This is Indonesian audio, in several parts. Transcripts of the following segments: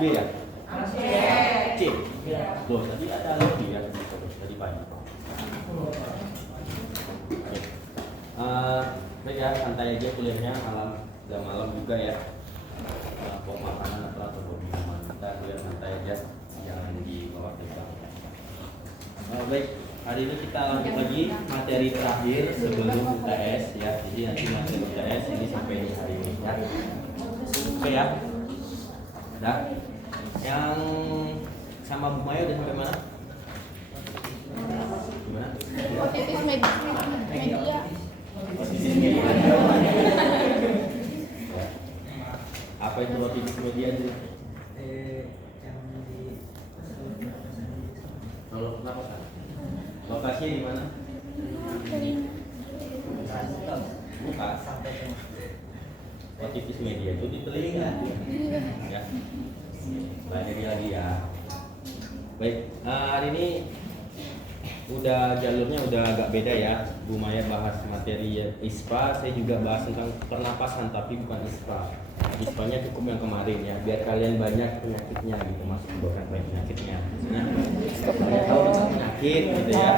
B ya? C. Loh, tadi ada lebih ya tadi pagi. Oke. Baik ya, santai aja kuliahnya udah malam juga ya. Pok makanan atau hobi minuman kita kuliah santai aja, jangan dibawa ke bank. Baik, hari ini kita lanjut lagi materi terakhir sebelum UTS ya. Jadi nanti materi UTS ini sampai di hari ini ya. Oke ya. Udah. Yang sama Bu Maya udah sampai mana? Gimana? Otitis media. Otitis media. Apa itu otitis media itu? Kalau kenapa kan? Lokasinya di mana? Bukan. Otitis media itu di telinga. Ya. Belajar lagi ya. Baik, hari ini jalurnya udah agak beda ya. Bu Maya bahas materi ISPA, saya juga bahas tentang pernapasan tapi bukan ISPA. ISPA-nya cukup yang kemarin ya, biar kalian banyak penyakitnya gitu, masuk bukan banyak penyakitnya. Nah, banyak tahu tentang penyakit gitu ya.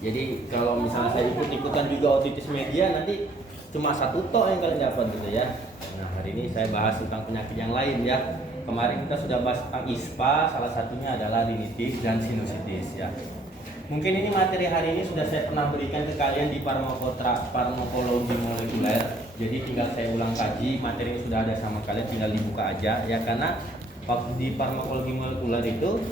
Jadi kalau misalnya saya ikut-ikutan juga otitis media, nanti cuma satu tok yang kalian dapat gitu ya. Nah, hari ini saya bahas tentang penyakit yang lain ya. Kemarin kita sudah bahas tentang ISPA, salah satunya adalah rinitis dan sinusitis ya. Mungkin ini materi hari ini sudah saya pernah berikan ke kalian di farmakologi molekuler. Jadi tinggal saya ulang kaji, materi ini sudah ada sama kalian, tinggal dibuka aja ya. Karena waktu di farmakologi molekuler itu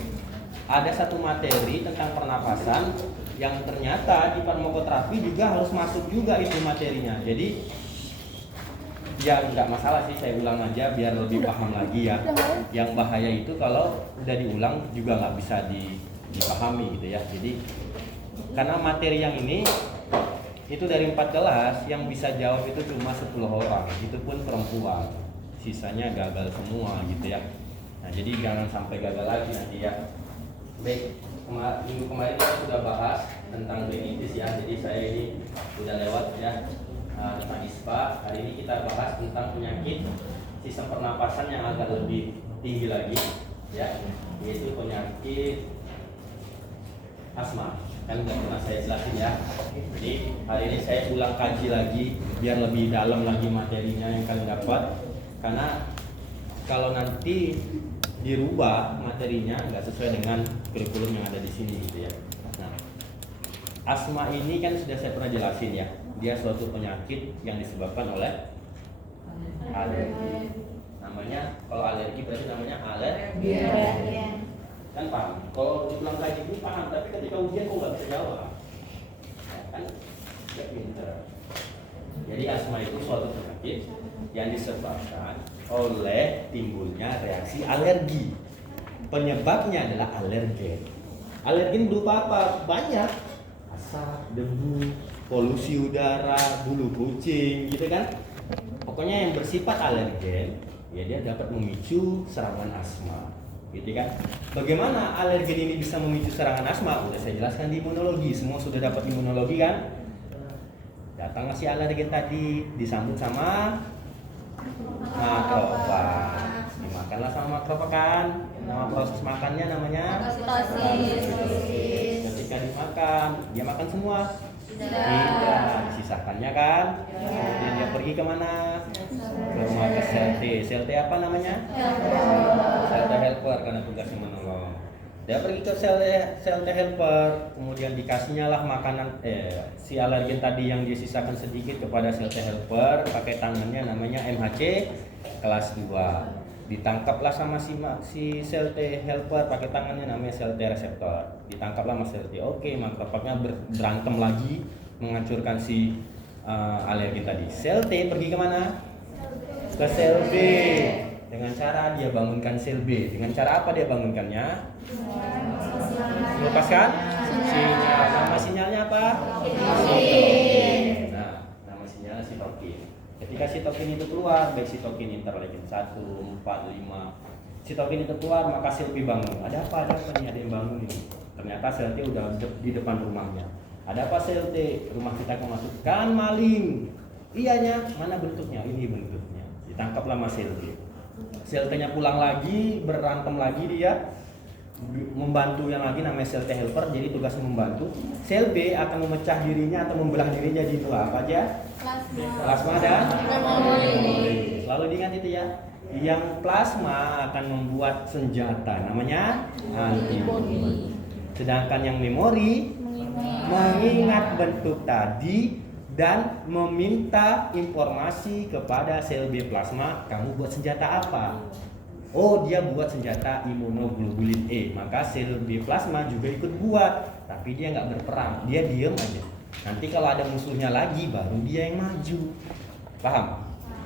ada satu materi tentang pernapasan yang ternyata di farmakoterapi juga harus masuk juga itu materinya. Jadi ya nggak masalah sih, saya ulang aja biar lebih paham lagi ya. Yang bahaya itu kalau udah diulang juga nggak bisa dipahami gitu ya. Jadi karena materi yang ini itu dari 4 kelas yang bisa jawab itu cuma 10 orang, itu pun perempuan, sisanya gagal semua gitu ya. Nah jadi jangan sampai gagal lagi nanti ya. Baik, minggu kemarin kita sudah bahas tentang rinitis ya, jadi saya ini sudah lewat ya tentang ISPA. Hari ini kita bahas tentang penyakit sistem pernapasan yang agak lebih tinggi lagi ya, yaitu penyakit asma. Kan nggak pernah saya jelasin ya. Jadi hari ini saya ulang kaji lagi biar lebih dalam lagi materinya yang kalian dapat. Karena kalau nanti dirubah materinya nggak sesuai dengan kurikulum yang ada di sini gitu ya. Nah, asma ini kan sudah saya pernah jelasin ya. Dia suatu penyakit yang disebabkan oleh alergi. Namanya, kalau alergi berarti namanya alergi. Kan paham? Kalau diulang kaji ini paham, tapi ketika ujian kok nggak bisa jawab. Ya, kan nggak pinter. Jadi asma itu suatu penyakit yang disebabkan oleh timbulnya reaksi alergi. Penyebabnya adalah alergen. Alergen berupa apa? Banyak. Asap, debu, polusi udara, bulu kucing gitu kan. Pokoknya yang bersifat alergen, ya dia dapat memicu serangan asma. Gitu kan. Bagaimana alergen ini bisa memicu serangan asma? Udah saya jelaskan di imunologi. Semua sudah dapat imunologi kan? Datang si alergen tadi disambut sama makrofag. Dimakanlah sama makrofag kan? Nama proses makannya namanya fagositosis. Ketika dimakan, dia makan semua? Tidak, disisahkannya kan? Kemudian dia pergi kemana? Ke rumah ke sel T. Sel T apa namanya? Sel T helper, karena tugasnya menolong. Dia pergi ke sel T helper, kemudian dikasihnya lah makanan si alergen tadi yang disisakan sedikit kepada sel T helper pakai tangannya, namanya MHC kelas 2. Ditangkaplah sama si sel T helper pakai tangannya, namanya sel T reseptor. Ditangkaplah sama sel T. Oke, makrofagnya berantem lagi menghancurkan si alergen tadi. Sel T pergi kemana? Ke sel B. Dengan cara dia bangunkan sel B. Dengan cara apa dia bangunkannya? Melepaskan sinyal. Nama sinyalnya apa? Sitokin. Nah, nama sinyalnya sitokin. Ketika sitokin itu keluar, baik sitokin interleukin 1, 4, 5, sitokin itu keluar, maka sel B bangun. Ada apa nih? Ada yang bangun ini. Ternyata sel T udah di depan rumahnya. Ada apa sel T? Rumah kita kemasukan maling. Iyanya, mana bentuknya? Ini bentuknya. Ditangkaplah sama sel T. Sel T-nya pulang lagi, berantem lagi dia, membantu yang lagi namanya sel T helper, jadi tugasnya membantu. Sel B akan memecah dirinya atau membelah dirinya jadi dua apa aja? Plasma dan memori. Selalu diingat itu ya. Yang plasma akan membuat senjata namanya antibodi. Sedangkan yang memori mengingat bentuk tadi dan meminta informasi kepada sel B plasma, kamu buat senjata apa? Oh, dia buat senjata imunoglobulin E, maka sel B plasma juga ikut buat, tapi dia nggak berperang, dia diem aja. Nanti kalau ada musuhnya lagi, baru dia yang maju. Paham?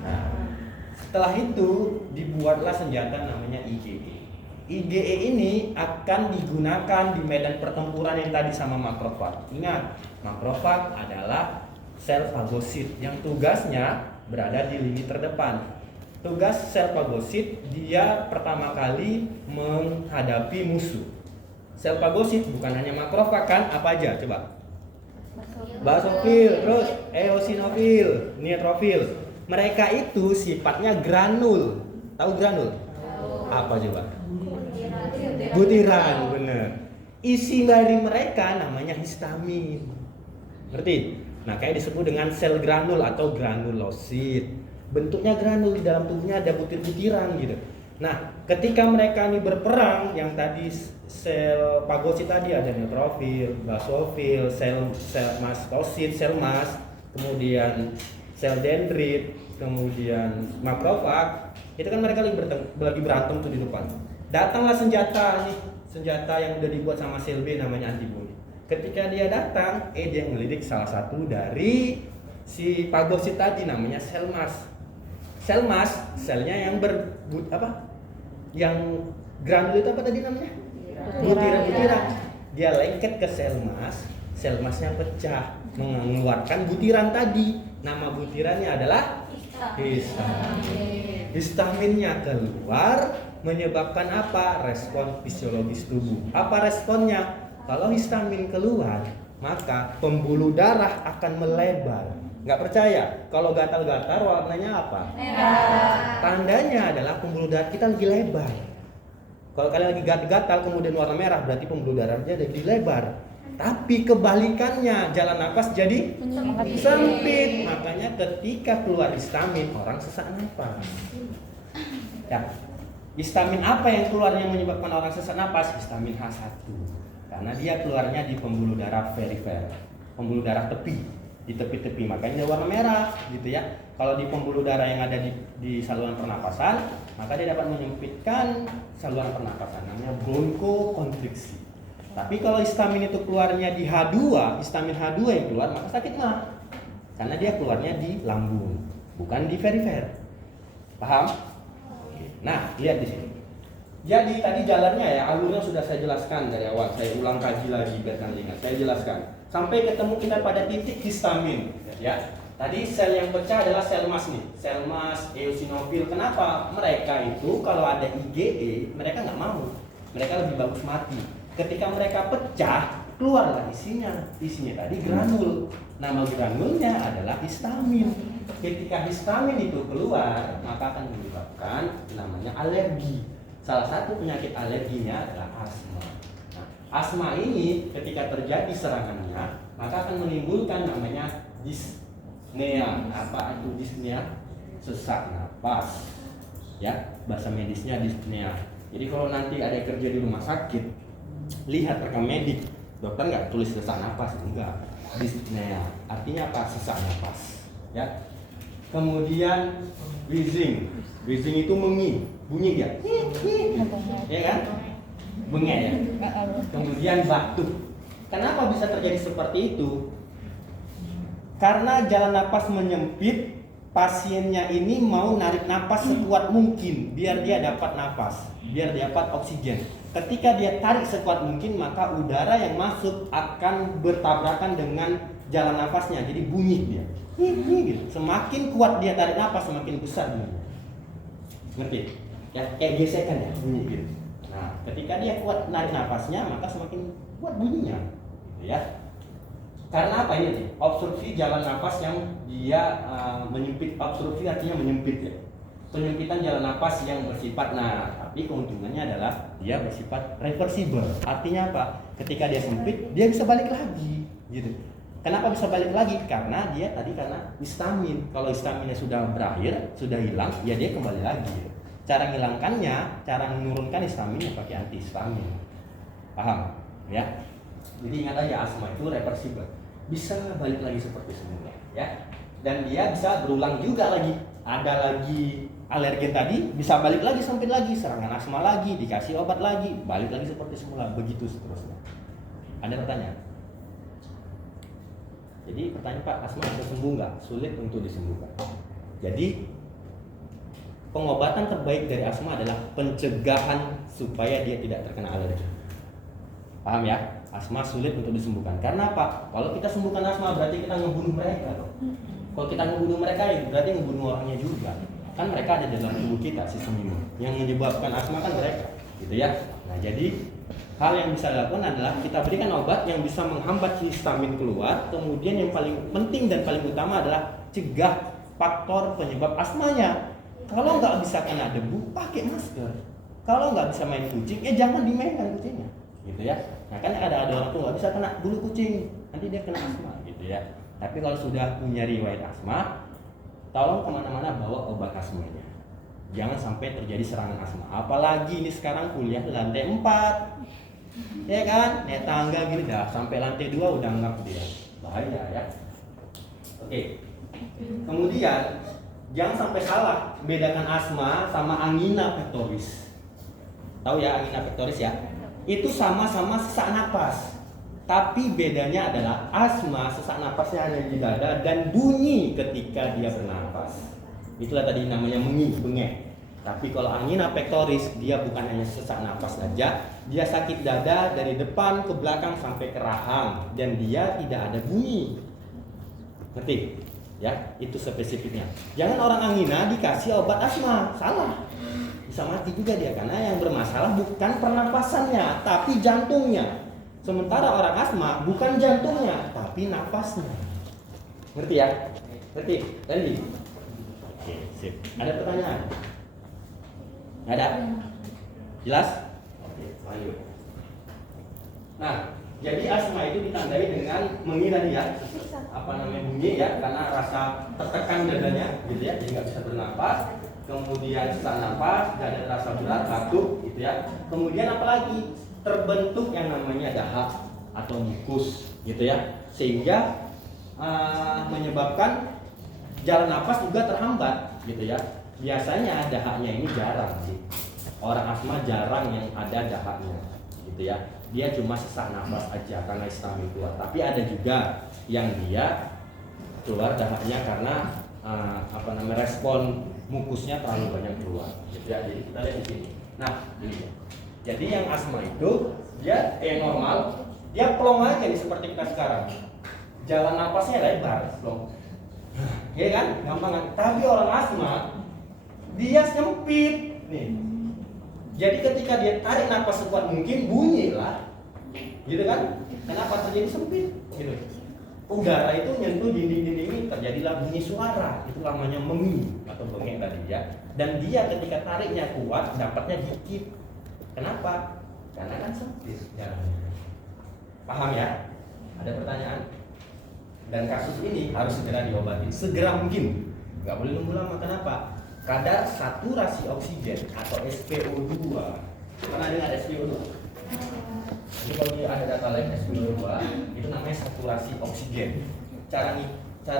Nah, setelah itu dibuatlah senjata namanya IgE. IgE ini akan digunakan di medan pertempuran yang tadi sama makrofag. Ingat, makrofag adalah sel fagosit yang tugasnya berada di lini terdepan. Tugas sel fagosit, dia pertama kali menghadapi musuh. Sel fagosit bukan hanya makrofag kan, apa aja coba? Basofil, terus eosinofil, neutrofil. Mereka itu sifatnya granul. Tahu granul? Apa coba? Butiran, bener. Isi dari mereka namanya histamin. Ngerti? Nah, kayak disebut dengan sel granul atau granulosit. Bentuknya granul, di dalam tubuhnya ada butir-butiran gitu. Nah, ketika mereka ini berperang, yang tadi sel fagosit tadi ada neutrofil, basofil, sel mastosit, sel mast, kemudian sel dendrit, kemudian makrofag, itu kan mereka lagi berantem tuh di depan. Datanglah senjata nih, senjata yang udah dibuat sama sel B namanya antibodi. Ketika dia datang, dia ngelidik salah satu dari si fagosit tadi namanya sel mast. Sel mast, selnya yang yang granul itu apa tadi namanya? Butiran-butiran. Dia lengket ke sel mastnya pecah, mengeluarkan butiran tadi. Nama butirannya adalah histamin. Histaminnya keluar, menyebabkan apa? Respon fisiologis tubuh. Apa responnya? Kalau histamin keluar, maka pembuluh darah akan melebar. Nggak percaya? Kalau gatal-gatal warnanya apa? Merah. Tandanya adalah pembuluh darah kita lagi lebar. Kalau kalian lagi gatal kemudian warna merah, berarti pembuluh darahnya jadi lebar. Tapi kebalikannya, jalan nafas jadi sempit. Makanya ketika keluar histamin, orang sesak nafas. Ya. Histamin apa yang keluarnya menyebabkan orang sesak nafas? Histamin H1. Karena dia keluarnya di pembuluh darah perifer, pembuluh darah tepi. Di tepi-tepi, makanya dia warna merah gitu ya. Kalau di pembuluh darah yang ada di saluran pernapasan, maka dia dapat menyempitkan saluran pernapasan, namanya bronkokonstriksi. Tapi kalau histamin itu keluarnya di H2, histamin H2 yang keluar, maka sakit mah. Karena dia keluarnya di lambung, bukan di perifer. Paham? Nah, lihat di sini. Jadi tadi jalannya ya, alurnya sudah saya jelaskan dari awal. Saya ulang kaji lagi biar kalian ingat. Saya jelaskan. Sampai ketemu kita pada titik histamin, ya. Tadi sel yang pecah adalah sel mast nih, sel mast, eosinofil. Kenapa? Mereka itu kalau ada IgE, mereka nggak mau. Mereka lebih bagus mati. Ketika mereka pecah, keluarlah isinya. Isinya tadi granul. Nama granulnya adalah histamin. Ketika histamin itu keluar, maka akan menyebabkan namanya alergi. Salah satu penyakit alerginya adalah asma. Asma ini ketika terjadi serangannya, maka akan menimbulkan namanya dyspnea. Apa itu dyspnea? Sesak napas. Ya, bahasa medisnya dyspnea. Jadi kalau nanti ada yang kerja di rumah sakit, lihat rekam medik, dokter nggak tulis sesak napas, enggak. Dyspnea. Artinya apa? Sesak napas. Ya. Kemudian wheezing. Wheezing itu bunyi dia. Ya kan? Bengek ya. Kemudian batuk. Kenapa bisa terjadi seperti itu? Karena jalan napas menyempit, pasiennya ini mau narik napas sekuat mungkin biar dia dapat napas, biar dapat oksigen. Ketika dia tarik sekuat mungkin, maka udara yang masuk akan bertabrakan dengan jalan napasnya, jadi bunyi dia. Gitu. Semakin kuat dia tarik napas, semakin besar bunyi. Ngerti? Ya, kayak gesekan ya bunyi gitu. Nah, ketika dia kuat narik nafasnya, maka semakin kuat bunyinya, gitu ya. Karena apa ini? Obstruksi jalan nafas yang dia menyempit. Obstruksi artinya menyempit ya. penyempitan jalan napas yang bersifat, nah tapi keuntungannya adalah dia bersifat reversible. Artinya apa? Ketika dia sempit, dia bisa balik lagi, gitu. Kenapa bisa balik lagi? Karena dia tadi karena histamin. Kalau histaminnya sudah berakhir, sudah hilang, ya dia kembali lagi. Cara menghilangkannya, cara menurunkan histaminnya pakai antihistamin. Paham? Ya. Jadi ingat aja, asma itu reversible. Bisa balik lagi seperti semula, ya. Dan dia bisa berulang juga lagi. Ada lagi alergen tadi, bisa balik lagi, sempit lagi, serangan asma lagi, dikasih obat lagi, balik lagi seperti semula, begitu seterusnya. Ada pertanyaan? Jadi pertanyaan, Pak, asma bisa sembuh nggak? Sulit untuk disembuhkan. Jadi pengobatan terbaik dari asma adalah pencegahan supaya dia tidak terkena alergi. Paham ya? Asma sulit untuk disembuhkan. Karena apa? Kalau kita sembuhkan asma berarti kita ngebunuh mereka. Kalau kita ngebunuh mereka, berarti ngebunuh orangnya juga. Kan mereka ada dalam tubuh kita, sistem imun. Yang menyebabkan asma kan mereka, gitu ya. Nah, jadi hal yang bisa dilakukan adalah kita berikan obat yang bisa menghambat histamin keluar. Kemudian yang paling penting dan paling utama adalah cegah faktor penyebab asmanya. Kalau nggak bisa kena debu, pakai masker. Kalau nggak bisa main kucing, jangan dimainkan kucingnya, gitu ya. Nah kan ada orang tuh nggak bisa kena bulu kucing, nanti dia kena asma, gitu ya. Tapi kalau sudah punya riwayat asma, tolong kemana-mana bawa obat asmanya. Jangan sampai terjadi serangan asma. Apalagi ini sekarang kuliah di lantai 4, ya kan? Naik tangga gini dah sampai lantai 2 udah ngap dia, bahaya ya. Oke. Kemudian jangan sampai salah bedakan asma sama angina pectoris. Tahu ya angina pectoris ya? Itu sama-sama sesak napas. Tapi bedanya adalah asma sesak napasnya hanya di dada dan bunyi ketika dia bernapas. Itulah tadi namanya bengek. Tapi kalau angina pectoris dia bukan hanya sesak napas saja, dia sakit dada dari depan ke belakang sampai ke rahang dan dia tidak ada bunyi. Ngerti? Ya, itu spesifiknya. Jangan orang angina dikasih obat asma, salah. Bisa mati juga dia karena yang bermasalah bukan pernapasannya, tapi jantungnya. Sementara orang asma bukan jantungnya, tapi napasnya. Ngerti ya? Ngerti? Randy? Oke, sip. Ada pertanyaan? Nggak ada? Jelas? Oke, lanjut. Nah, jadi asma itu ditandai dengan mengira dia bunyi ya, karena rasa tertekan dadanya, gitu ya, jadi nggak bisa bernapas. Kemudian sesak napas, dada terasa berat, batuk, gitu ya. Kemudian apalagi? Terbentuk yang namanya dahak atau mukus, gitu ya, sehingga menyebabkan jalan napas juga terhambat, gitu ya. Biasanya dahaknya ini jarang sih, orang asma jarang yang ada dahaknya, gitu ya. Dia cuma sesak napas aja karena histamin keluar. Tapi ada juga yang dia keluar dahaknya karena respon mukusnya terlalu banyak keluar, gitu ya. Jadi kita lihat di sini. Nah, ini ya. Jadi yang asma itu dia normal, dia plong aja nih seperti kita sekarang. Jalan napasnya lebar, plong. Ya kan? Gampang kan? Tapi orang asma dia sempit nih. Jadi ketika dia tarik napas sekuat mungkin bunyi lah. Gitu kan? Kenapa terjadi sempit? Gitu. Udara itu nyentuh dinding-dinding ini terjadilah bunyi suara. Itu namanya mengi atau bengek tadi ya. Dan dia ketika tariknya kuat dapatnya dikit. Kenapa? Karena kan sempit jalannya. Paham ya? Ada pertanyaan? Dan kasus ini harus segera diobati, segera mungkin. Gak boleh nunggu lama. Kenapa? Kadar saturasi oksigen atau SpO2. Pernah dengar SpO2? Jadi kalau dia ada data lain SpO2, itu namanya saturasi oksigen. Cara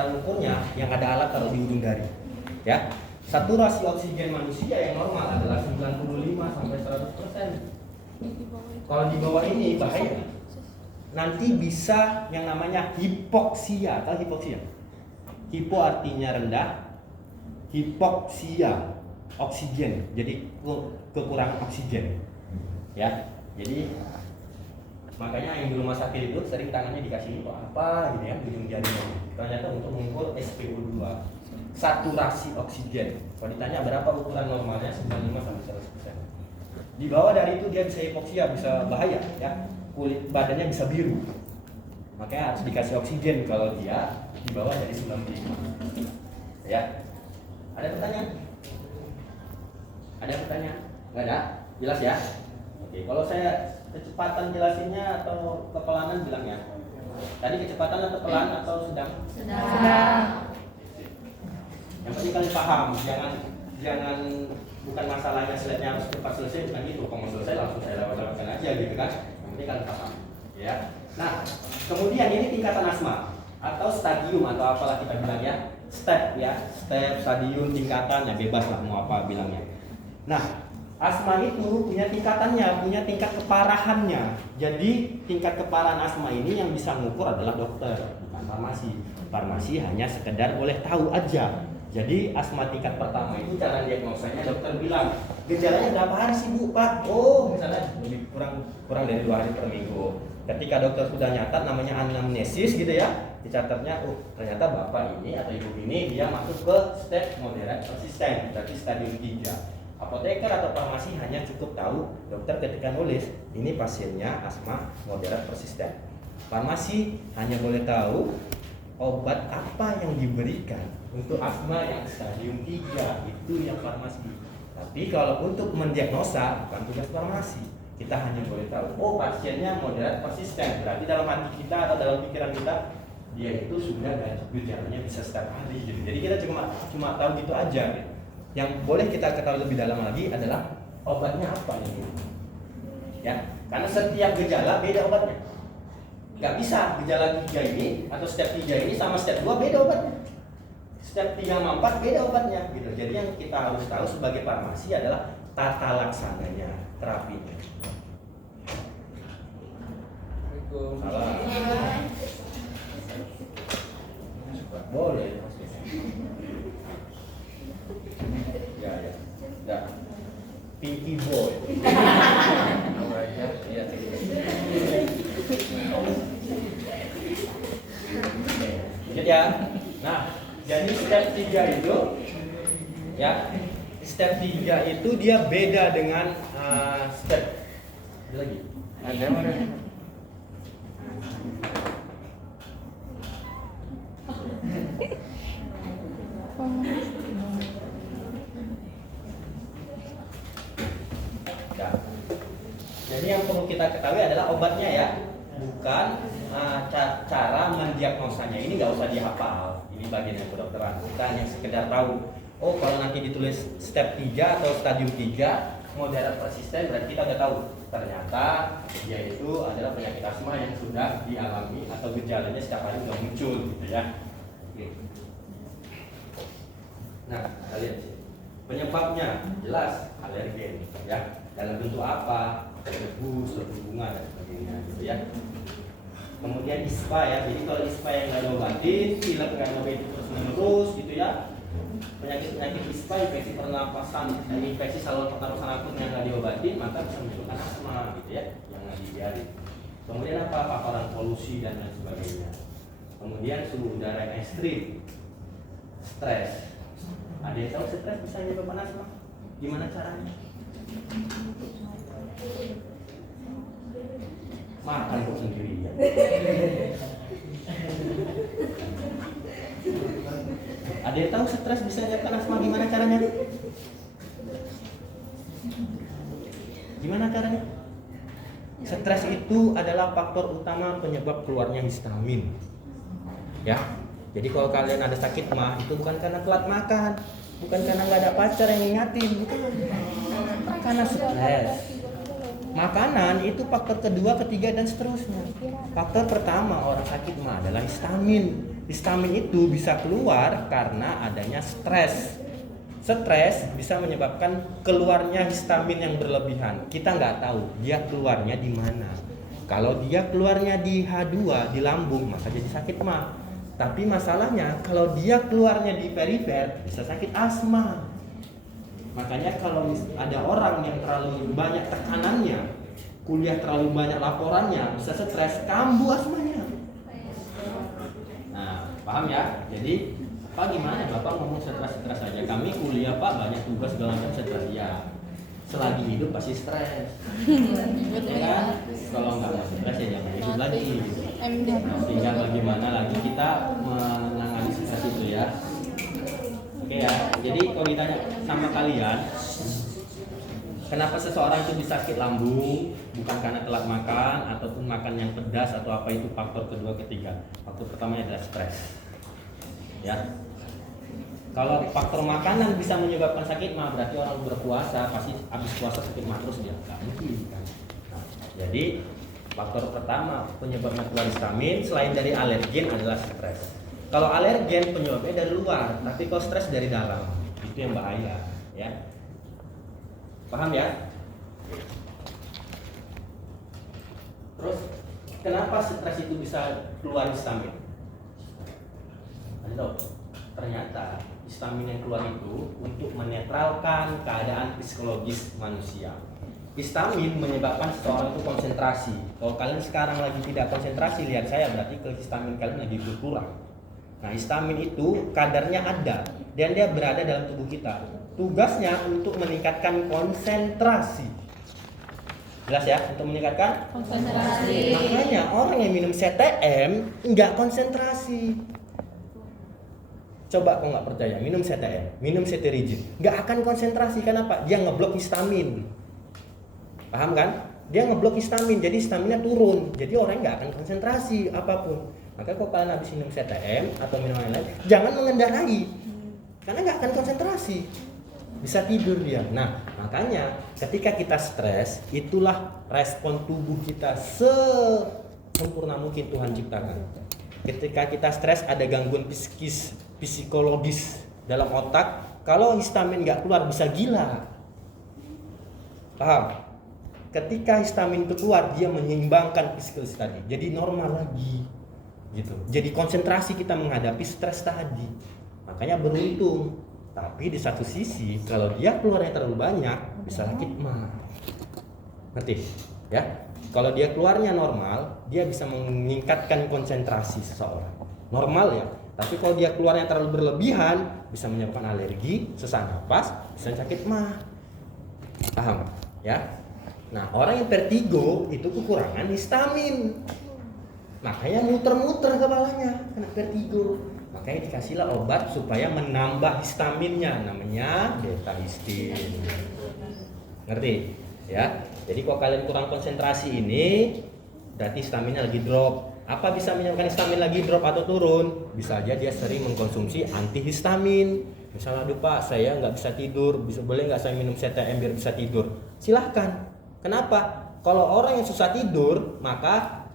ngukurnya yang ada alat taruh di ujung jari. Ya. Saturasi oksigen manusia yang normal adalah 95 sampai 100%. Kalau di bawah ini bahaya. Nanti bisa yang namanya hipoksia. Tahu hipoksia? Hipo artinya rendah, hipoksia oksigen. Jadi kekurangan oksigen. Ya. Jadi makanya yang di rumah sakit itu sering tangannya dikasih untuk apa gitu ya, ujung jarinya. Ternyata untuk mengukur SpO2. Saturasi oksigen. Kalau ditanya berapa ukuran normalnya 95 sampai 100%. Di bawah dari itu dia bisa hipoksia, bisa bahaya ya. Kulit badannya bisa biru. Makanya harus dikasih oksigen kalau dia di bawah dari 95. Ya. Ada pertanyaan? Ada pertanyaan? Nggak ada? Jelas ya? Oke, kalau saya kecepatan jelasinnya atau kepelanan bilangnya? Tadi kecepatan atau pelan atau sedang? Sedang. Yang penting kalian paham, jangan bukan masalahnya slide-nya harus cepat selesai, bukan gitu. Kalau mau selesai langsung saya lewatkan aja gitu kan. Yang penting kalian paham, ya. Nah, kemudian ini tingkatan asma atau stadium atau apalah kita bilang ya, step ya, step, stadium, tingkatan ya bebas lah mau apa bilangnya. Nah, asma itu punya tingkatannya, punya tingkat keparahannya. Jadi tingkat keparahan asma ini yang bisa mengukur adalah dokter, bukan farmasi. Farmasi hanya sekedar boleh tahu aja. Jadi asma tingkat pertama itu cara diagnosanya dokter bilang gejalanya berapa hari sih Bu Pak? Oh misalnya lebih kurang dari 2 hari per minggu. Ketika dokter sudah nyatat namanya anamnesis gitu ya, dicatatnya oh ternyata bapak ini atau ibu ini dia masuk ke step moderat persisten, berarti stadium 3. Apoteker atau farmasi hanya cukup tahu dokter ketika nulis ini pasiennya asma moderat persisten. Farmasi hanya boleh tahu obat apa yang diberikan untuk asma yang stadium 3, itu yang farmasi. Tapi kalau untuk mendiagnosa bukan tugas farmasi. Kita hanya boleh tahu oh pasiennya moderat persisten, berarti dalam hati kita atau dalam pikiran kita dia itu sudah gejalanya bisa setiap hari gitu. Jadi kita cuma tahu gitu aja gitu. Yang boleh kita ketahui lebih dalam lagi adalah obatnya apa ini, ya, karena setiap gejala beda obatnya. Nggak bisa gejala 3 ini atau step 3 ini sama step 2 beda obatnya. Step 3 sama 4 beda obatnya gitu. Jadi yang kita harus tahu sebagai farmasi adalah tata laksananya, terapinya. Salah. Boleh. Ya. Pinky boy. Ingat ya. Nah, jadi step 3 itu ya, step 3 itu dia beda dengan step lagi. Ada mana? Jadi yang perlu kita ketahui adalah obatnya ya, bukan cara mendiagnosanya. Ini nggak usah dihafal. Ini bagian yang kedokteran. Kita hanya sekedar tahu. Oh kalau nanti ditulis step 3 atau stadium 3 moderat persisten, berarti kita udah tahu. Ternyata dia itu adalah penyakit asma yang sudah dialami atau gejalanya setiap hari sudah muncul gitu ya. Nah, kalian penyebabnya jelas alergen ya. Dalam bentuk apa? Debu, suatu bunga dan sebagainya gitu ya. Kemudian ISPA ya. Jadi kalau ISPA yang nggak diobatin, pilek nggak diobatin terus menerus gitu ya. Penyakit ISPA, infeksi pernapasan, infeksi saluran pernapasan akut yang nggak diobatin, maka bisa menimbulkan asma gitu ya, yang nggak dibiarin. Kemudian apa? Paparan polusi dan lain sebagainya. Kemudian suhu udara yang ekstrim, stres. Ada yang tahu stres bisa menyebabkan asma? Gimana caranya? Makan kok sendiri ya. Ada yang tahu stres bisa menyebabkan asma? Gimana caranya? Gimana caranya? Stres itu adalah faktor utama penyebab keluarnya histamin. Ya. Jadi kalau kalian ada sakit mah itu bukan karena telat makan, bukan karena nggak ada pacar yang ngingatin, bukan. Karena stres. Makanan itu faktor kedua, ketiga dan seterusnya. Faktor pertama orang sakit mah adalah histamin. Histamin itu bisa keluar karena adanya stres. Stres bisa menyebabkan keluarnya histamin yang berlebihan. Kita nggak tahu dia keluarnya di mana. Kalau dia keluarnya di H2 di lambung maka jadi sakit mah. Tapi masalahnya kalau dia keluarnya di perifer bisa sakit asma. Makanya kalau ada orang yang terlalu banyak tekanannya, kuliah terlalu banyak laporannya, bisa stres, kambuh asmanya. Nah, paham ya? Jadi, Pak gimana? Bapak ngomong stres-stres aja. Kami kuliah Pak banyak tugas segala macam stres ya. Selagi hidup pasti stres. Ya kan? Kalau nggak mau stres ya jangan hidup lagi. Tinggal bagaimana lagi kita menangani stres itu ya. Oke ya. Jadi kalau ditanya sama kalian, Kenapa seseorang itu bisa sakit lambung? Bukan karena telat makan ataupun makan yang pedas atau apa itu faktor kedua ketiga. Faktor pertama adalah stres. Ya. Kalau faktor makanan bisa menyebabkan sakit mah berarti orang berpuasa pasti habis puasa sakit mah terus dia. Nggak mungkin kan. Nah, jadi faktor pertama penyebabnya keluar histamin selain dari alergen adalah stres. Kalau alergen penyebabnya dari luar, tapi kalau stres dari dalam. Itu yang bahaya, ya. Paham ya? Terus kenapa stres itu bisa keluar histamin? Anda tahu? Ternyata histamin yang keluar itu untuk menetralkan keadaan psikologis manusia. Histamin menyebabkan seseorang itu konsentrasi. Kalau kalian sekarang lagi tidak konsentrasi, lihat saya berarti histamin kalian lagi berkurang. Nah, histamin itu kadarnya ada dan dia berada dalam tubuh kita. Tugasnya untuk meningkatkan konsentrasi. Jelas ya? Untuk meningkatkan konsentrasi. Makanya orang yang minum CTM nggak konsentrasi. Coba kalau nggak percaya, minum CTM, minum cetirizine, nggak akan konsentrasi. Kenapa? Dia ngeblok histamin. Paham kan? Dia ngeblok histamin, jadi histaminnya turun. Jadi orang nggak akan konsentrasi apapun. Maka kalau kalian habis minum CTM atau minum lain-lain, jangan mengendarai, karena nggak akan konsentrasi. Bisa tidur dia. Nah, makanya ketika kita stres, itulah respon tubuh kita sempurna mungkin Tuhan ciptakan. Ketika kita stres ada gangguan psikologis dalam otak. Kalau histamin nggak keluar bisa gila. Paham? Ketika histamin itu keluar dia menyeimbangkan psikologis tadi. Jadi normal lagi. Gitu. Jadi konsentrasi kita menghadapi stres tadi. Makanya beruntung. Tapi di satu sisi kalau dia keluarnya terlalu banyak bisa sakit mah. Ngerti? Ya. Kalau dia keluarnya normal, dia bisa meningkatkan konsentrasi seseorang. Normal ya. Tapi kalau dia keluarnya terlalu berlebihan, bisa menyebabkan alergi, sesak napas, bisa sakit mah. Paham? Ya. Nah, orang yang vertigo itu kekurangan histamin. Makanya muter-muter kepalanya kena vertigo. Makanya dikasihlah obat supaya menambah histaminnya, namanya beta-histin. Ngerti? Ya. Jadi kalau kalian kurang konsentrasi ini, berarti histaminnya lagi drop. Apa bisa menyebabkan histamin lagi drop atau turun? Bisa aja dia sering mengkonsumsi antihistamin. Misalnya, aduh Pak, saya nggak bisa tidur, boleh nggak saya minum CTM biar bisa tidur? Silahkan. Kenapa? Kalau orang yang susah tidur, maka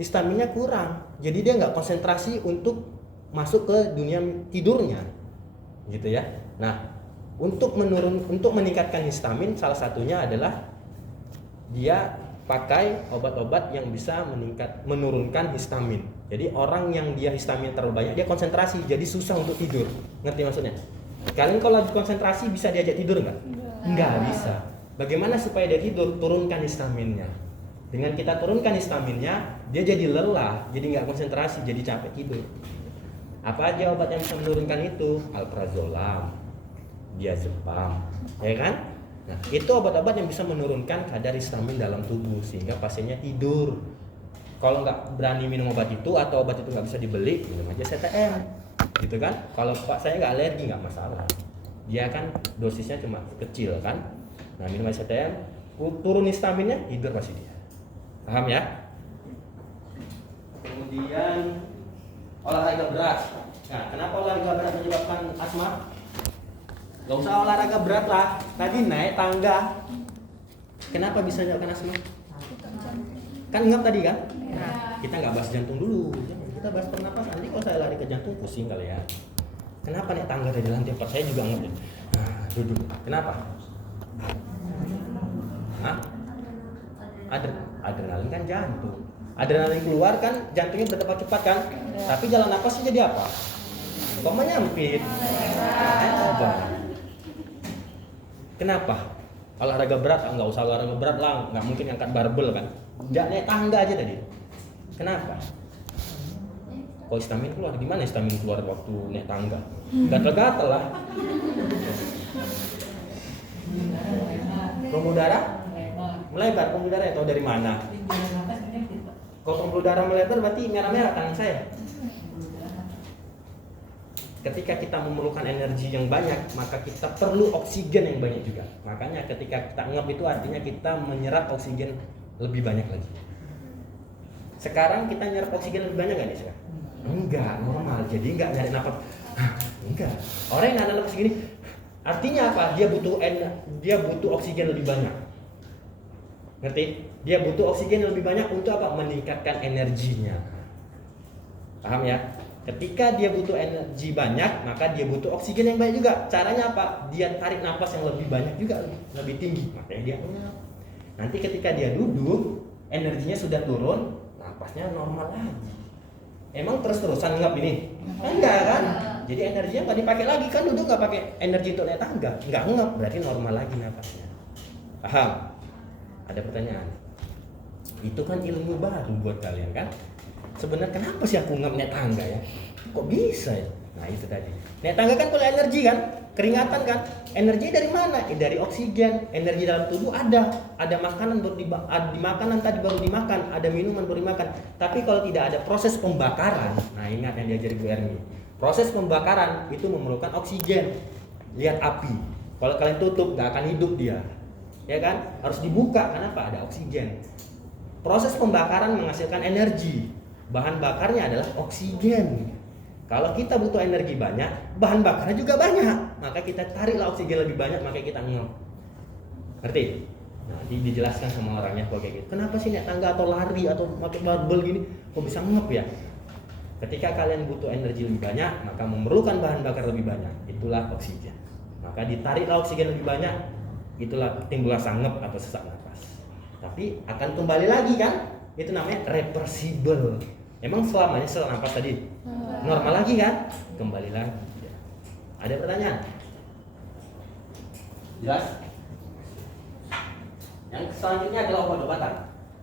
histaminnya kurang. Jadi dia nggak konsentrasi untuk masuk ke dunia tidurnya, gitu ya. Nah, untuk meningkatkan histamin, salah satunya adalah dia pakai obat-obat yang bisa menurunkan histamin. Jadi orang yang dia histamin terlalu banyak, dia konsentrasi, jadi susah untuk tidur. Ngerti maksudnya? Kalian kalau lagi konsentrasi bisa diajak tidur nggak? Nggak bisa. Bagaimana supaya dia tidur? Turunkan histaminnya. Dengan kita turunkan histaminnya, dia jadi lelah, jadi nggak konsentrasi, jadi capek tidur. Apa aja obat yang bisa menurunkan itu? Alprazolam, diazepam, ya kan? Nah, itu obat-obat yang bisa menurunkan kadar histamin dalam tubuh sehingga pasiennya tidur. Kalau nggak berani minum obat itu atau obat itu nggak bisa dibeli, minum aja CTM, gitu kan? Kalau Pak saya nggak alergi nggak masalah. Dia kan dosisnya cuma kecil kan? Nah, minum aja CTM, turun histaminnya, tidur pasti dia. Paham ya? Kemudian olahraga berat. Nah, kenapa olahraga berat menyebabkan asma? Gak usah olahraga berat lah. Tadi naik tangga. Kenapa bisa menyebabkan asma? Kan ingat tadi kan? Nah, kita nggak bahas jantung dulu. Kita bahas pernapasan. Nanti kalau saya lari ke jantung pusing kali ya. Kenapa naik tangga dari lantai 4? Saya juga ngerti. Nah, duduk. Kenapa? Hah? Adrenalin kan jantung. Adrenalin keluar kan jantungnya berdetak cepat kan? Tapi jalan napasnya jadi apa? Kok menyempit? Kenapa? Olahraga berat, nggak usah olahraga berat lah, nggak mungkin angkat barbel kan? Jangan naik tangga aja tadi. Kenapa? Kalau histamin keluar, gimana histamin keluar waktu naik tangga? Gatel-gatel lah. Pembuluh darah? Melebar pembuluh darah atau dari mana? Kalau pembuluh darah melebar berarti merah-merah tangan saya. ketika kita memerlukan energi yang banyak, maka kita perlu oksigen yang banyak juga. Makanya ketika kita ngap itu artinya kita menyerap oksigen lebih banyak lagi. Sekarang kita nyerap oksigen lebih banyak nggak nih sekarang? Enggak, normal. Jadi enggak nyari nafas. Enggak. Orang yang ada nafas gini, artinya apa? Dia butuh oksigen lebih banyak. Ngerti? Dia butuh oksigen lebih banyak untuk apa? Meningkatkan energinya. Paham ya? Ketika dia butuh energi banyak, maka dia butuh oksigen yang banyak juga. Caranya apa? Dia tarik nafas yang lebih banyak juga, lebih tinggi. Makanya dia ngap. Nanti ketika dia duduk, energinya sudah turun, napasnya normal lagi. Emang terus-terusan ngap ini? Enggak kan? Jadi energinya nggak dipakai lagi kan, duduk nggak pakai energi untuk naik tangga, nggak ngap, berarti normal lagi napasnya. Paham? Ada pertanyaan? Itu kan ilmu baru buat kalian kan? Sebenarnya kenapa sih aku ngap naik tangga ya? Kok bisa ya? Nah itu tadi. Naik tangga kan perlu energi kan? Keringatan kan? Energi dari mana? Dari oksigen. Energi dalam tubuh ada makanan baru makanan tadi baru dimakan, ada minuman baru dimakan. Tapi kalau tidak ada proses pembakaran, nah ingat yang diajari Bu Erni. Proses pembakaran itu memerlukan oksigen. Lihat api. Kalau kalian tutup nggak akan hidup dia. Ya kan? Harus dibuka, kenapa? Ada oksigen. Proses pembakaran menghasilkan energi. Bahan bakarnya adalah oksigen. Kalau kita butuh energi banyak, bahan bakarnya juga banyak. Maka kita tariklah oksigen lebih banyak, maka kita ngap. Ngerti? Nah, dijelaskan sama orangnya kok kayak gitu. Kenapa sih naik tangga atau lari atau pakai barbel gini kok bisa ngap ya? Ketika kalian butuh energi lebih banyak, maka memerlukan bahan bakar lebih banyak. Itulah oksigen. Maka ditariklah oksigen lebih banyak. Itulah timbullah sangep atau sesak nafas. Tapi akan kembali lagi kan? Itu namanya reversible. Emang selamanya sesak nafas tadi normal lagi kan? Kembali lagi. Ada pertanyaan? Jelas? Yang selanjutnya adalah obat-obatan.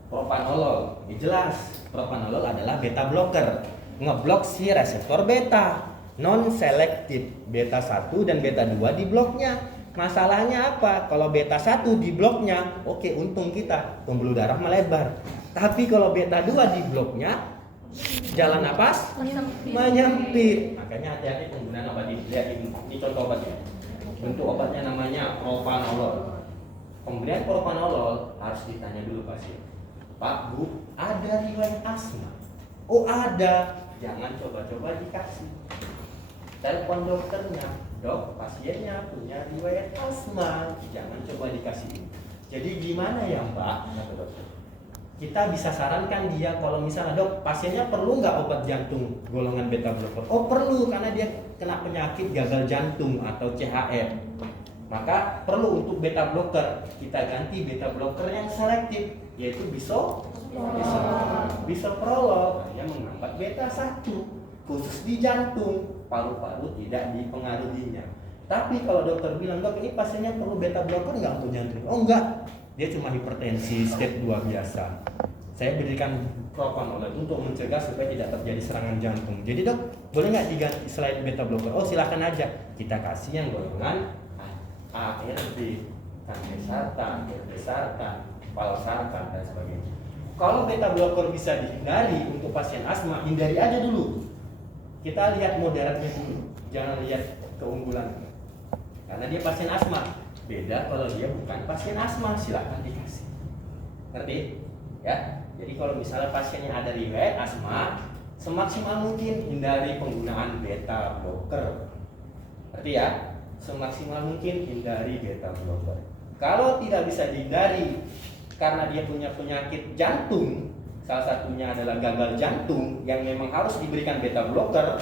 Propanolol. Ini jelas. Propanolol adalah beta blocker. Ngeblok si reseptor beta. Non selektif. Beta 1 dan beta 2 di bloknya. Masalahnya apa? Kalau beta 1 di bloknya, oke, untung kita, pembuluh darah melebar. Tapi kalau beta 2 di bloknya, jalan napas menyempit. Makanya hati-hati penggunaan obat ini. Lihat ini contoh obatnya. Bentuk obatnya namanya propanolol. Pemberian propanolol harus ditanya dulu pasien. Pak, Bu, ada riwayat asma? Oh ada. Jangan coba-coba dikasih. Telepon dokternya. Dok, pasiennya punya riwayat asma. Jangan coba dikasih. Jadi gimana ya Mbak? Kata dokter. Kita bisa sarankan dia kalau misalnya dok pasiennya perlu nggak obat jantung golongan beta blocker? Oh perlu karena dia kena penyakit gagal jantung atau CHF. Maka perlu untuk beta blocker kita ganti beta blocker yang selektif yaitu bisoprolol yang menghambat beta 1 khusus di jantung, paru-paru tidak dipengaruhinya. Tapi kalau dokter bilang dok ini pasiennya perlu beta blocker nggak untuk jantung? Oh enggak. Dia cuma hipertensi step 2 biasa. Saya berikan propanolol untuk mencegah supaya tidak terjadi serangan jantung. Jadi dok, boleh nggak diganti selain beta blocker? Oh silakan aja. Kita kasih yang golongan ARB, Candesartan, Irbesartan, Valsartan dan sebagainya. Kalau beta blocker bisa dihindari untuk pasien asma, hindari aja dulu. Kita lihat moderatnya dulu, jangan lihat keunggulan. Karena dia pasien asma. Beda kalau dia bukan pasien asma, silakan dikasih. Ngerti? Ya. Jadi kalau misalnya pasiennya ada riwayat asma, semaksimal mungkin hindari penggunaan beta blocker. Ngerti ya? Semaksimal mungkin hindari beta blocker. Kalau tidak bisa dihindari karena dia punya penyakit jantung, salah satunya adalah gagal jantung yang memang harus diberikan beta blocker,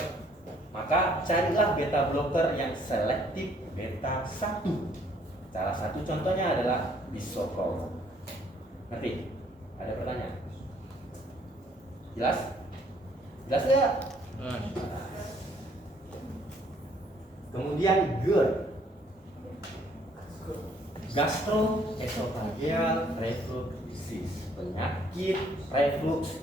maka carilah beta blocker yang selektif beta 1. Salah satu contohnya adalah bisoprolol. Ngerti? Ada pertanyaan? Jelas? Jelas ya? Kemudian GERD, gastroesophageal reflux disease, penyakit reflux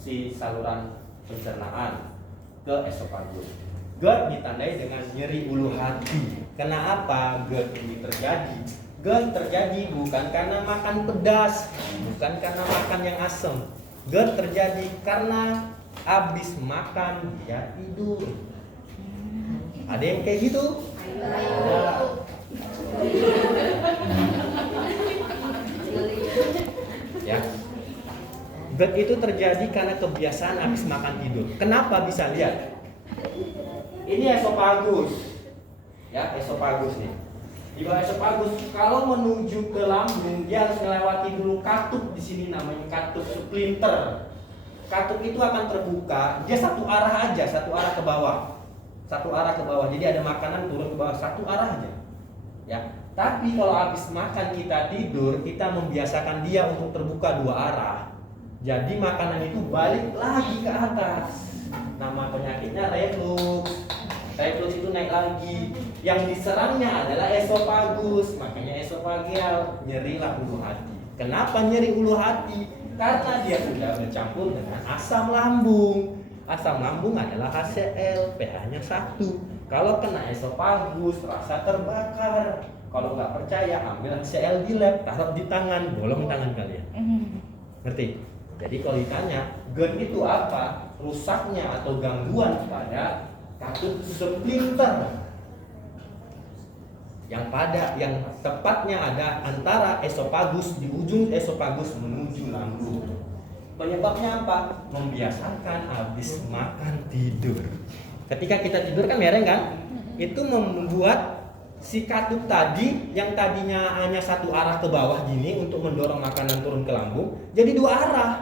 si saluran pencernaan ke esofagus. GERD ditandai dengan nyeri ulu hati. Kenapa GERD ini terjadi? GERD terjadi bukan karena makan pedas, bukan karena makan yang asam. GERD terjadi karena habis makan dia tidur. Ada yang kayak gitu? Ya. GERD itu terjadi karena kebiasaan habis makan tidur. Kenapa bisa lihat? Ini esofagus. Ya, esofagus nih. Di bawah esofagus, kalau menuju ke lambung, dia harus melewati dulu katup di sini namanya katup splinter. Katup itu akan terbuka, dia satu arah aja, satu arah ke bawah. Satu arah ke bawah. Jadi ada makanan turun ke bawah, satu arah aja. Ya. Tapi kalau habis makan kita tidur, kita membiasakan dia untuk terbuka dua arah. Jadi makanan itu balik lagi ke atas. Nama penyakitnya reflux. Reflux itu naik lagi. Yang diserangnya adalah esofagus, makanya esofageal, nyerilah ulu hati. Kenapa nyeri ulu hati? Karena dia sudah bercampur dengan asam lambung. Asam lambung adalah HCl, pH-nya 1. Kalau kena esofagus, rasa terbakar. Kalau nggak percaya, ambil HCl di lab, taruh di tangan, bolong tangan kalian. Ngerti? Jadi kalau ditanya, GERD itu apa? Rusaknya atau gangguan pada katup splinter. Yang tepatnya ada antara esofagus, di ujung esofagus menuju lambung. Penyebabnya apa? Membiasakan habis makan tidur. Ketika kita tidur kan mereng kan? Itu membuat si katup tadi yang tadinya hanya satu arah ke bawah gini untuk mendorong makanan turun ke lambung, jadi dua arah.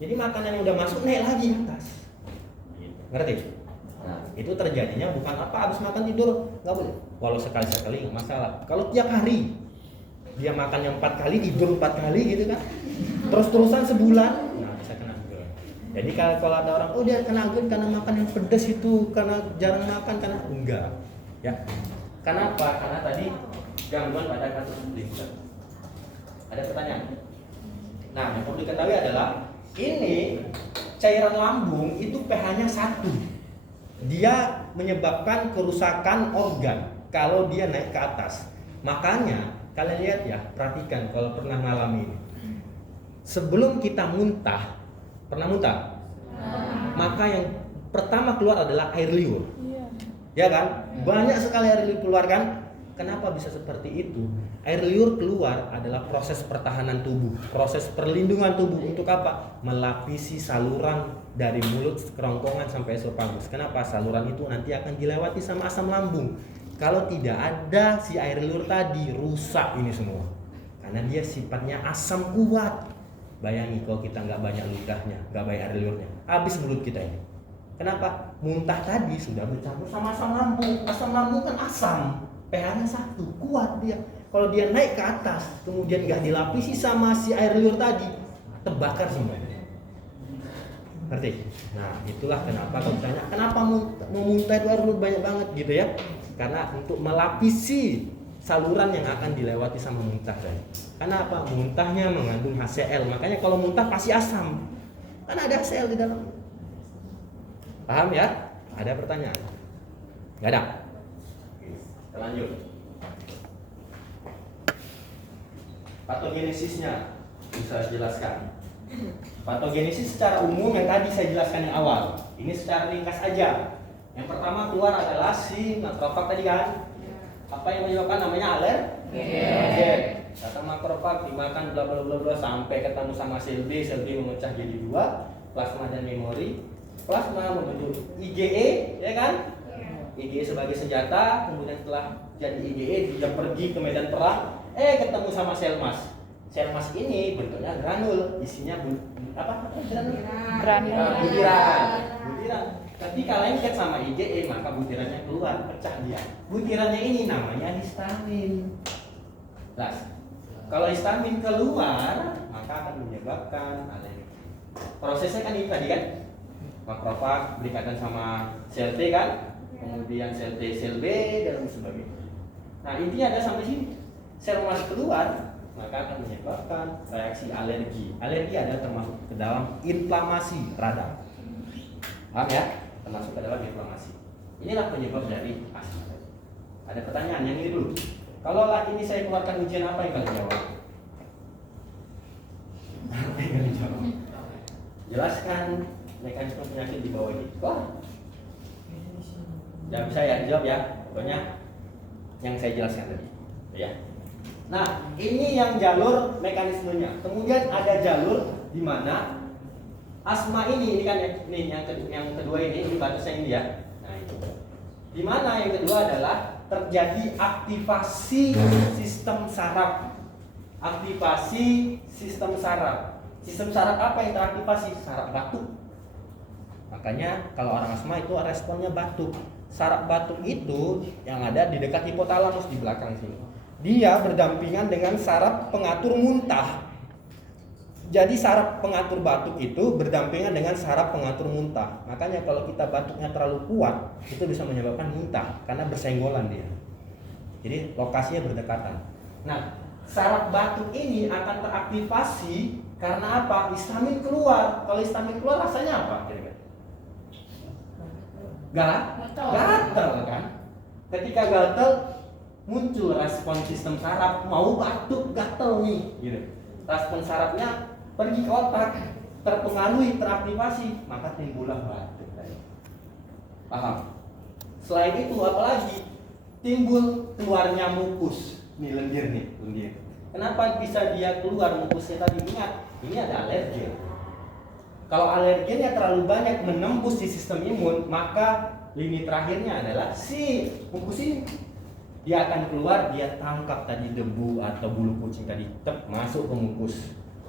Jadi makanan yang udah masuk naik lagi ke atas. Ngerti? Nah, itu terjadinya bukan apa habis makan tidur, nggak boleh. Walau sekali-sekali nggak masalah. Kalau tiap hari dia makan yang 4 kali, tidur 4 kali gitu kan, terus-terusan sebulan, nah bisa kena GERD. Jadi kalau ada orang, oh dia kena GERD karena makan yang pedas itu, karena jarang makan, karena enggak, ya. Kenapa? Karena tadi gangguan pada katup splinter. Ada pertanyaan? Nah, yang perlu diketahui adalah ini cairan lambung itu pH-nya 1. Dia menyebabkan kerusakan organ kalau dia naik ke atas. Makanya kalian lihat ya, perhatikan kalau pernah mengalami ini. Sebelum kita muntah, pernah muntah? Maka yang pertama keluar adalah air liur. Ya kan? Banyak sekali air liur keluar kan? Kenapa bisa seperti itu? Air liur keluar adalah proses pertahanan tubuh, proses perlindungan tubuh untuk apa? Melapisi saluran dari mulut, kerongkongan sampai esofagus. Kenapa? Saluran itu nanti akan dilewati sama asam lambung. Kalau tidak ada si air liur tadi, rusak ini semua. Karena dia sifatnya asam kuat. Bayangi kalau kita nggak banyak ludahnya, nggak banyak air liurnya, habis mulut kita ini. Kenapa? Muntah tadi sudah bercampur sama asam lambung. Asam lambung kan asam, pH-nya 1, kuat dia. Kalau dia naik ke atas, kemudian nggak dilapisi sama si air liur tadi, terbakar semua. Ngerti? Nah, itulah kenapa kalau ditanya, kenapa mau muntah itu air liur banyak banget gitu ya? Karena untuk melapisi saluran yang akan dilewati sama muntah tadi. Karena apa? Muntahnya mengandung HCl, makanya kalau muntah pasti asam. Karena ada HCl di dalam. Paham ya? Ada pertanyaan? Nggak ada? Kita lanjut. Patogenesisnya bisa jelaskan. Patogenesis secara umum yang tadi saya jelaskan yang awal. Ini secara ringkas aja. Yang pertama keluar adalah si makrofag tadi kan? Apa yang menyebabkan namanya alergen? Datang makrofag dimakan bla bla bla bla sampai ketemu sama sel B memecah jadi 2, plasma dan memori. Plasma membentuk IgE, ya kan? IgE sebagai senjata, kemudian setelah jadi IgE dia pergi ke medan perang, ketemu sama sel mas. Sel mas ini bentuknya granul, isinya butiran. Ketika lengket sama IgE maka butirannya keluar, pecah dia. Butirannya ini namanya histamin. Nah, kalau histamin keluar maka akan menyebabkan alergi. Prosesnya kan ini tadi kan? Makrofag berikatan sama sel T kan, kemudian sel T, sel B dan sebagainya. Nah intinya ada sampai sini. Sel mas keluar maka akan menyebabkan reaksi alergi. Alergi adalah termasuk ke dalam inflamasi radang. Paham ya? Termasuk ke dalam inflamasi. Inilah penyebab dari asma. Ada pertanyaan yang ini dulu. Kalau ini saya keluarkan ujian apa yang kalian jawab? Apa yang kalian jawab? Jelaskan mekanisme penyakit di bawah ini. Wah. Udah bisa ya dijawab ya, pokoknya yang saya jelaskan tadi, ya. Nah, ini yang jalur mekanismenya. Kemudian ada jalur di mana asma ini kan ini yang kedua ini batasnya ini ya. Nah, itu. Di mana yang kedua adalah terjadi aktivasi sistem saraf. Aktivasi sistem saraf. Sistem saraf apa yang teraktivasi? Saraf batuk. Makanya kalau orang asma itu responnya batuk. Saraf batuk itu yang ada di dekat hipotalamus di belakang sini. Dia berdampingan dengan saraf pengatur muntah. Jadi saraf pengatur batuk itu berdampingan dengan saraf pengatur muntah. Makanya kalau kita batuknya terlalu kuat, itu bisa menyebabkan muntah karena bersenggolan dia. Jadi lokasinya berdekatan. Nah, saraf batuk ini akan teraktivasi karena apa? Histamin keluar. Kalau histamin keluar rasanya apa kira-kira? Gatal kan? Ketika gatal muncul respon sistem saraf mau batuk gatal nih, gitu. Respon sarafnya pergi ke otak, terpengaruhi, teraktivasi, maka timbullah batuk. Paham? Selain itu apalagi timbul keluarnya mukus. Nih lendir. Kenapa bisa dia keluar mukusnya tadi? Ingat, ini ada alergen. Kalau alergennya terlalu banyak menembus di sistem imun, maka lini terakhirnya adalah si mukus ini. Dia akan keluar, dia tangkap tadi debu atau bulu kucing tadi masuk ke mukus.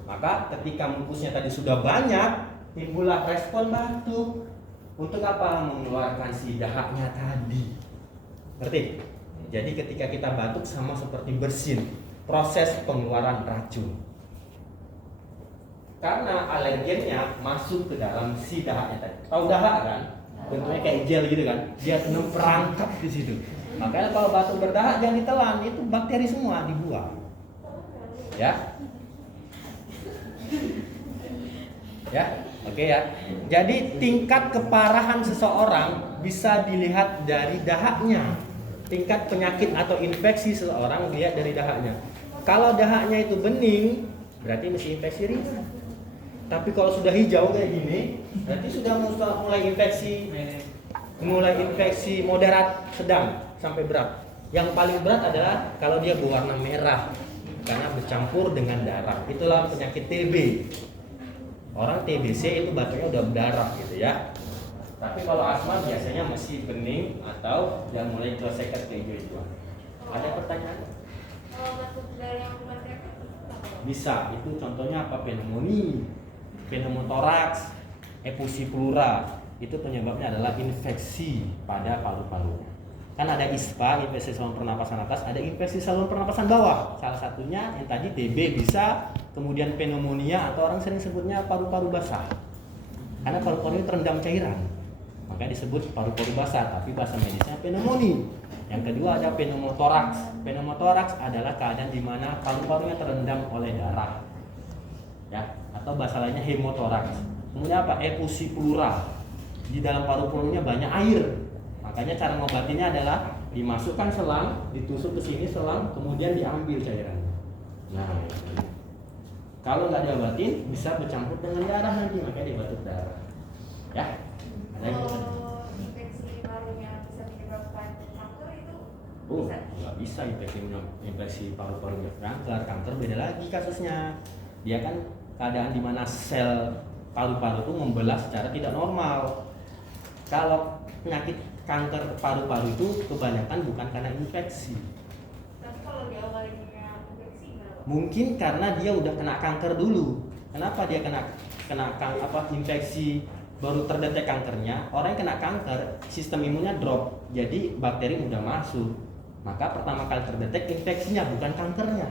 Maka ketika mukusnya tadi sudah banyak, timbullah respon batuk. Untuk apa? Mengeluarkan si dahaknya tadi. Ngerti? Jadi ketika kita batuk sama seperti bersin, proses pengeluaran racun. Karena alergennya masuk ke dalam si dahaknya tadi. Tahu dahak kan? Bentuknya kayak gel gitu kan? Dia perangkap di situ. Makanya kalau batuk berdahak jangan ditelan, itu bakteri semua dibuang. Ya. Ya, oke ya. Jadi tingkat keparahan seseorang bisa dilihat dari dahaknya. Tingkat penyakit atau infeksi seseorang dilihat dari dahaknya. Kalau dahaknya itu bening, berarti masih infeksi ringan. Tapi kalau sudah hijau kayak gini, berarti sudah mulai infeksi moderat sedang sampai berat. Yang paling berat adalah kalau dia berwarna merah karena bercampur dengan darah. Itulah penyakit TB. Orang TBC itu batuknya udah berdarah gitu ya. Tapi kalau asma biasanya masih bening atau udah mulai sekat ke hijau-hijauan. Ada pertanyaan? Kalau batuk dari yang bukan TB bisa. Itu contohnya apa? Pneumonia, pneumotoraks, efusi pleura. Itu penyebabnya adalah infeksi pada paru-paru. Kan ada ISPA, infeksi saluran pernapasan atas, ada infeksi saluran pernapasan bawah. Salah satunya yang tadi TB bisa, kemudian pneumonia atau orang sering sebutnya paru-paru basah. Karena paru-paru ini terendam cairan, makanya disebut paru-paru basah, tapi bahasa medisnya pneumonia. Yang kedua ada pneumotoraks. Pneumotoraks adalah keadaan di mana paru-parunya terendam oleh darah, ya, atau bahasa lainnya hemotoraks. Kemudian apa? Efusi pleura. Di dalam paru-parunya banyak air. Makanya cara ngobatinnya adalah dimasukkan selang, ditusuk ke sini selang, kemudian diambil cairannya. Nah, kalau nggak diobatin bisa bercampur dengan darah nanti, makanya dibatuk darah. Ya. Ada yang kalau infeksi parunya bisa menyebabkan kanker itu bisa? Nggak bisa infeksi paru-parunya kanker beda lagi kasusnya. Dia kan keadaan di mana sel paru-paru itu membelah secara tidak normal. Kalau penyakit kanker paru-paru itu kebanyakan bukan karena infeksi. Tapi kalau diawali dengan infeksi kenapa? Mungkin karena dia udah kena kanker dulu. Kenapa dia kena infeksi baru terdetek kankernya? Orang yang kena kanker sistem imunnya drop, jadi bakteri mudah masuk. Maka pertama kali terdetek infeksinya bukan kankernya.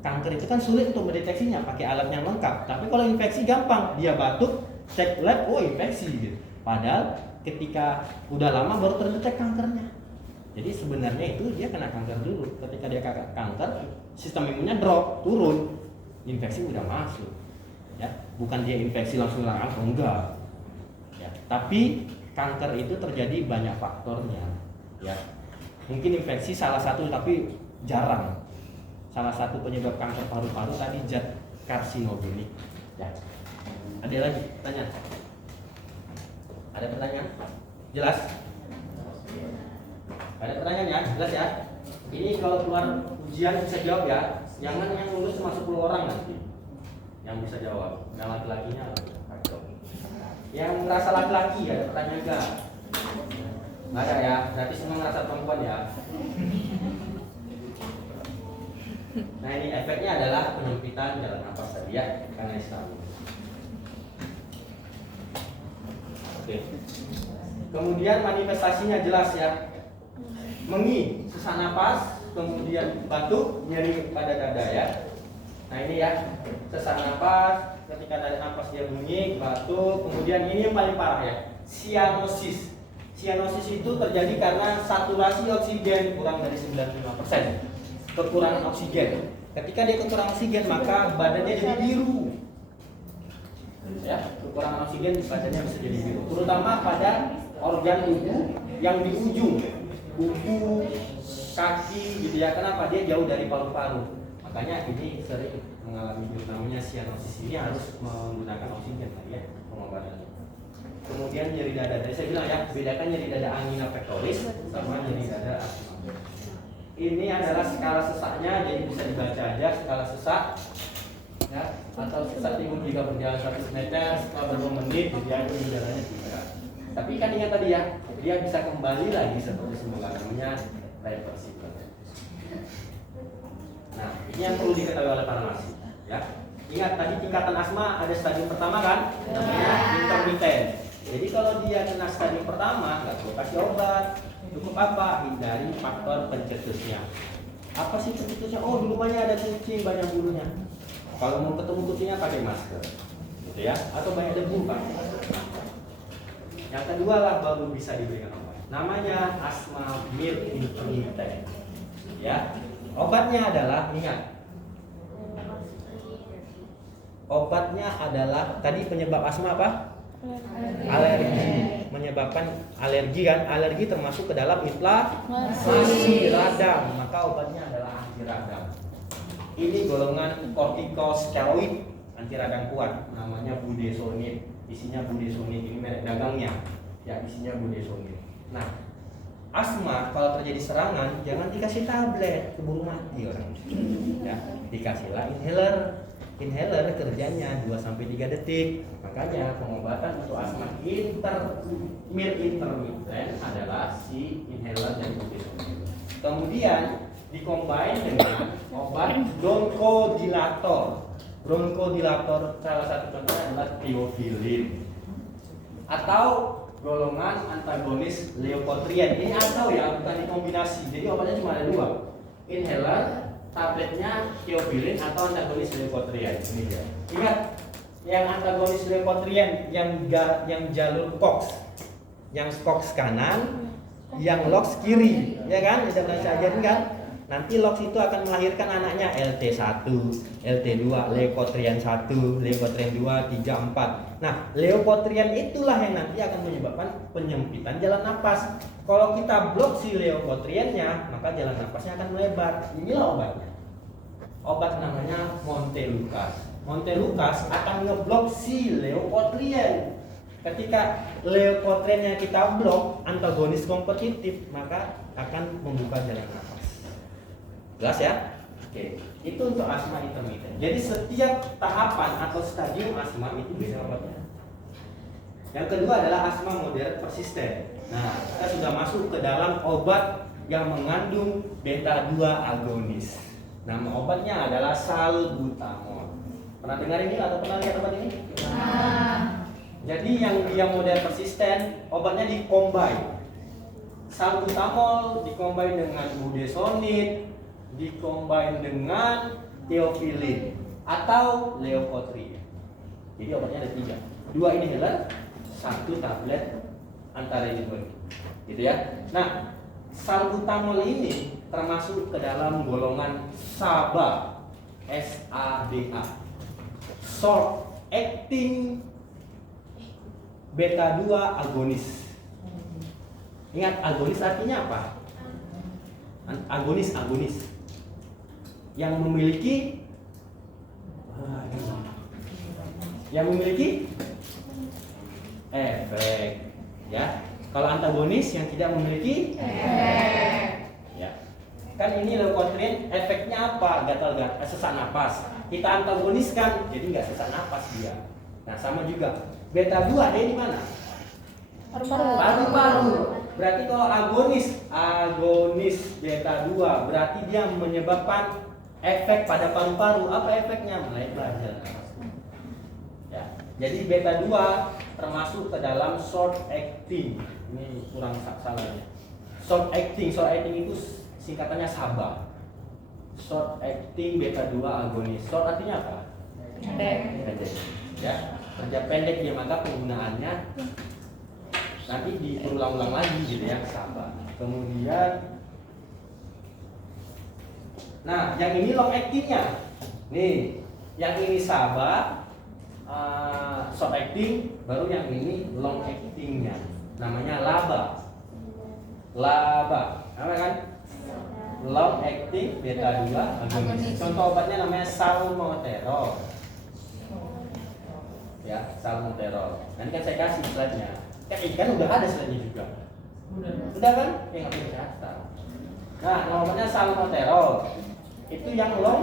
Kanker itu kan sulit untuk mendeteksinya pakai alat yang lengkap. Tapi kalau infeksi gampang, dia batuk, cek lab, oh infeksi gitu. Padahal ketika udah lama baru terdetek kankernya. Jadi sebenarnya itu dia kena kanker dulu. Ketika dia kena kanker, sistem imunnya drop, turun, infeksi udah masuk. Ya, bukan dia infeksi langsung hilang, enggak. Ya, tapi kanker itu terjadi banyak faktornya. Ya, mungkin infeksi salah satu tapi jarang. Salah satu penyebab kanker paru-paru tadi zat karsinogenik. Ya. Ada lagi pertanyaan? Ada pertanyaan? Jelas? Ada pertanyaan ya? Jelas ya? Ini kalau keluar ujian bisa jawab ya. Jangan yang lulus cuma 10 orang nanti yang bisa jawab. Yang laki-lakinya kacau. Yang merasa laki-laki ada pertanyaan enggak? Nggak ada ya? Berarti semua merasa perempuan ya? Nah ini efeknya adalah penyempitan jalan nafas tadi ya, karena Islam. Oke. Kemudian manifestasinya jelas ya. Mengi, sesak napas, kemudian batuk, nyeri pada dada ya. Nah ini ya, sesak napas, ketika ada napas dia bunyi, batuk, kemudian ini yang paling parah ya, sianosis. Sianosis itu terjadi karena saturasi oksigen kurang dari 95%. Kekurangan oksigen. Ketika dia kekurangan oksigen maka badannya jadi biru. Ya, kekurangan oksigen badannya bisa jadi biru. Terutama pada organ tubuh yang di ujung, kuku, kaki gitu ya. Kenapa? Dia jauh dari paru-paru. Makanya ini sering mengalami namanya sianosis. Ini harus menggunakan oksigen ya pengobatannya. Kemudian nyeri dada. Tadi saya bilang ya, bedakan nyeri dada angina pectoris sama nyeri dada asma. Ini adalah skala sesaknya, jadi bisa dibaca aja skala sesak ya, atau sesak timbul jika berjalan 100 meter setelah beberapa menit dia nyeri dadanya juga. Tapi kan ingat tadi ya, dia bisa kembali lagi seperti semula, namanya reversible. Nah, ini yang perlu diketahui oleh farmasi ya. Ingat tadi tingkatan asma ada stadium pertama kan, namanya intermiten. Jadi kalau dia kena stadium pertama, nggak perlu kasih obat. Cukup apa? Hindari faktor pencetusnya. Apa sih pencetusnya? Oh, di rumahnya ada kucing banyak bulunya. Kalau mau ketemu kucingnya pakai masker, gitu ya. Atau banyak debu pakai masker. Yang kedua lah baru bisa diberikan obat. Namanya asma mild intermittent. Ya, obatnya adalah ingat. Obatnya adalah tadi penyebab asma apa? Alergi, menyebabkan alergi kan, alergi termasuk ke dalam inflamasi radang, maka obatnya adalah anti radang. Ini golongan kortikosteroid anti radang kuat, namanya budesonide, isinya budesonide, ini merek dagangnya ya, isinya budesonide. Nah, asma kalau terjadi serangan jangan dikasih tablet, keburu mati orang ya, dikasihlah inhaler. Inhaler kerjanya 2-3 detik. Makanya pengobatan untuk asma mild intermittent adalah si inhaler dan budesonide. Kemudian dikombin dengan obat bronkodilator. Bronkodilator salah satu contohnya adalah theophylline atau golongan antagonis leukotrien. Ini atau ya, bukan dikombinasi. Jadi obatnya cuma ada 2. Inhaler, tabletnya theophylline atau antagonis leukotrien. Ini dia. Ingat, yang antagonis leukotrien yang jalur COX, yang COX kanan, yang LOX kiri, ya kan? Udah pernah saya ajarin kan? Nanti LOX itu akan melahirkan anaknya LT1, LT2, leukotrien 1, leukotrien 2, 3, 4. Nah, leukotrien itulah yang nanti akan menyebabkan penyempitan jalan napas. Kalau kita blok si leukotriennya, maka jalan napasnya akan melebar. Inilah obatnya. Obat namanya Montelukast. Montelukast akan ngeblok si leukotrien. Ketika leukotriennya kita blok, antagonis kompetitif, maka akan membuka jalan napas. Jelas ya? Oke, itu untuk asma intermittent. Jadi setiap tahapan atau stadium asma itu bisa obatnya. Yang kedua adalah asma modern persisten. Nah, kita sudah masuk ke dalam obat yang mengandung beta 2 agonis. Nama obatnya adalah salbutamol. Pernah dengar ini atau pernah lihat obat ini? Nah. Jadi yang modern persisten obatnya dikombin. Salbutamol dikombin dengan budesonide, dikombin dengan theophylline atau leukotrien. Jadi obatnya ada 3. 2 inhaler, 1 tablet antiretroviral. Gitu ya. Nah, salbutamol ini termasuk ke dalam golongan SABA, SADA, short acting beta 2 agonis. Ingat, agonis artinya apa? Agonis yang memiliki efek ya. Kalau antagonis yang tidak memiliki efek. Ya. Kan ini leukotriene efeknya apa? Gatal-gatal, sesak napas. Kita antagoniskan, jadi nggak sesak napas dia. Nah sama juga. Beta 2 dia di mana? Paru-paru. Berarti kalau agonis beta 2 berarti dia menyebabkan efek pada paru-paru. Apa efeknya? Melebar jalan nafas. Ya. Jadi beta 2 termasuk ke dalam short acting. Ini kurang salahnya. Short acting itu singkatannya SABA. Short acting beta 2 agonis. Short artinya apa? Pendek. Ya, kerja pendek dia, maka penggunaannya nanti diulang-ulang lagi gitu ya, SABA. Kemudian nah, yang ini long actingnya. Nih, yang ini SABA, short acting, baru yang ini long actingnya. Namanya LABA. Apa kan? Long acting beta 2 agonis. Contoh obatnya namanya salmeterol. Ya, salmeterol. Nanti kan saya kasih slide-nya. Kan udah ada slide-nya juga. Udah kan? Nggak perlu catat. Nah, namanya salmeterol. Itu yang long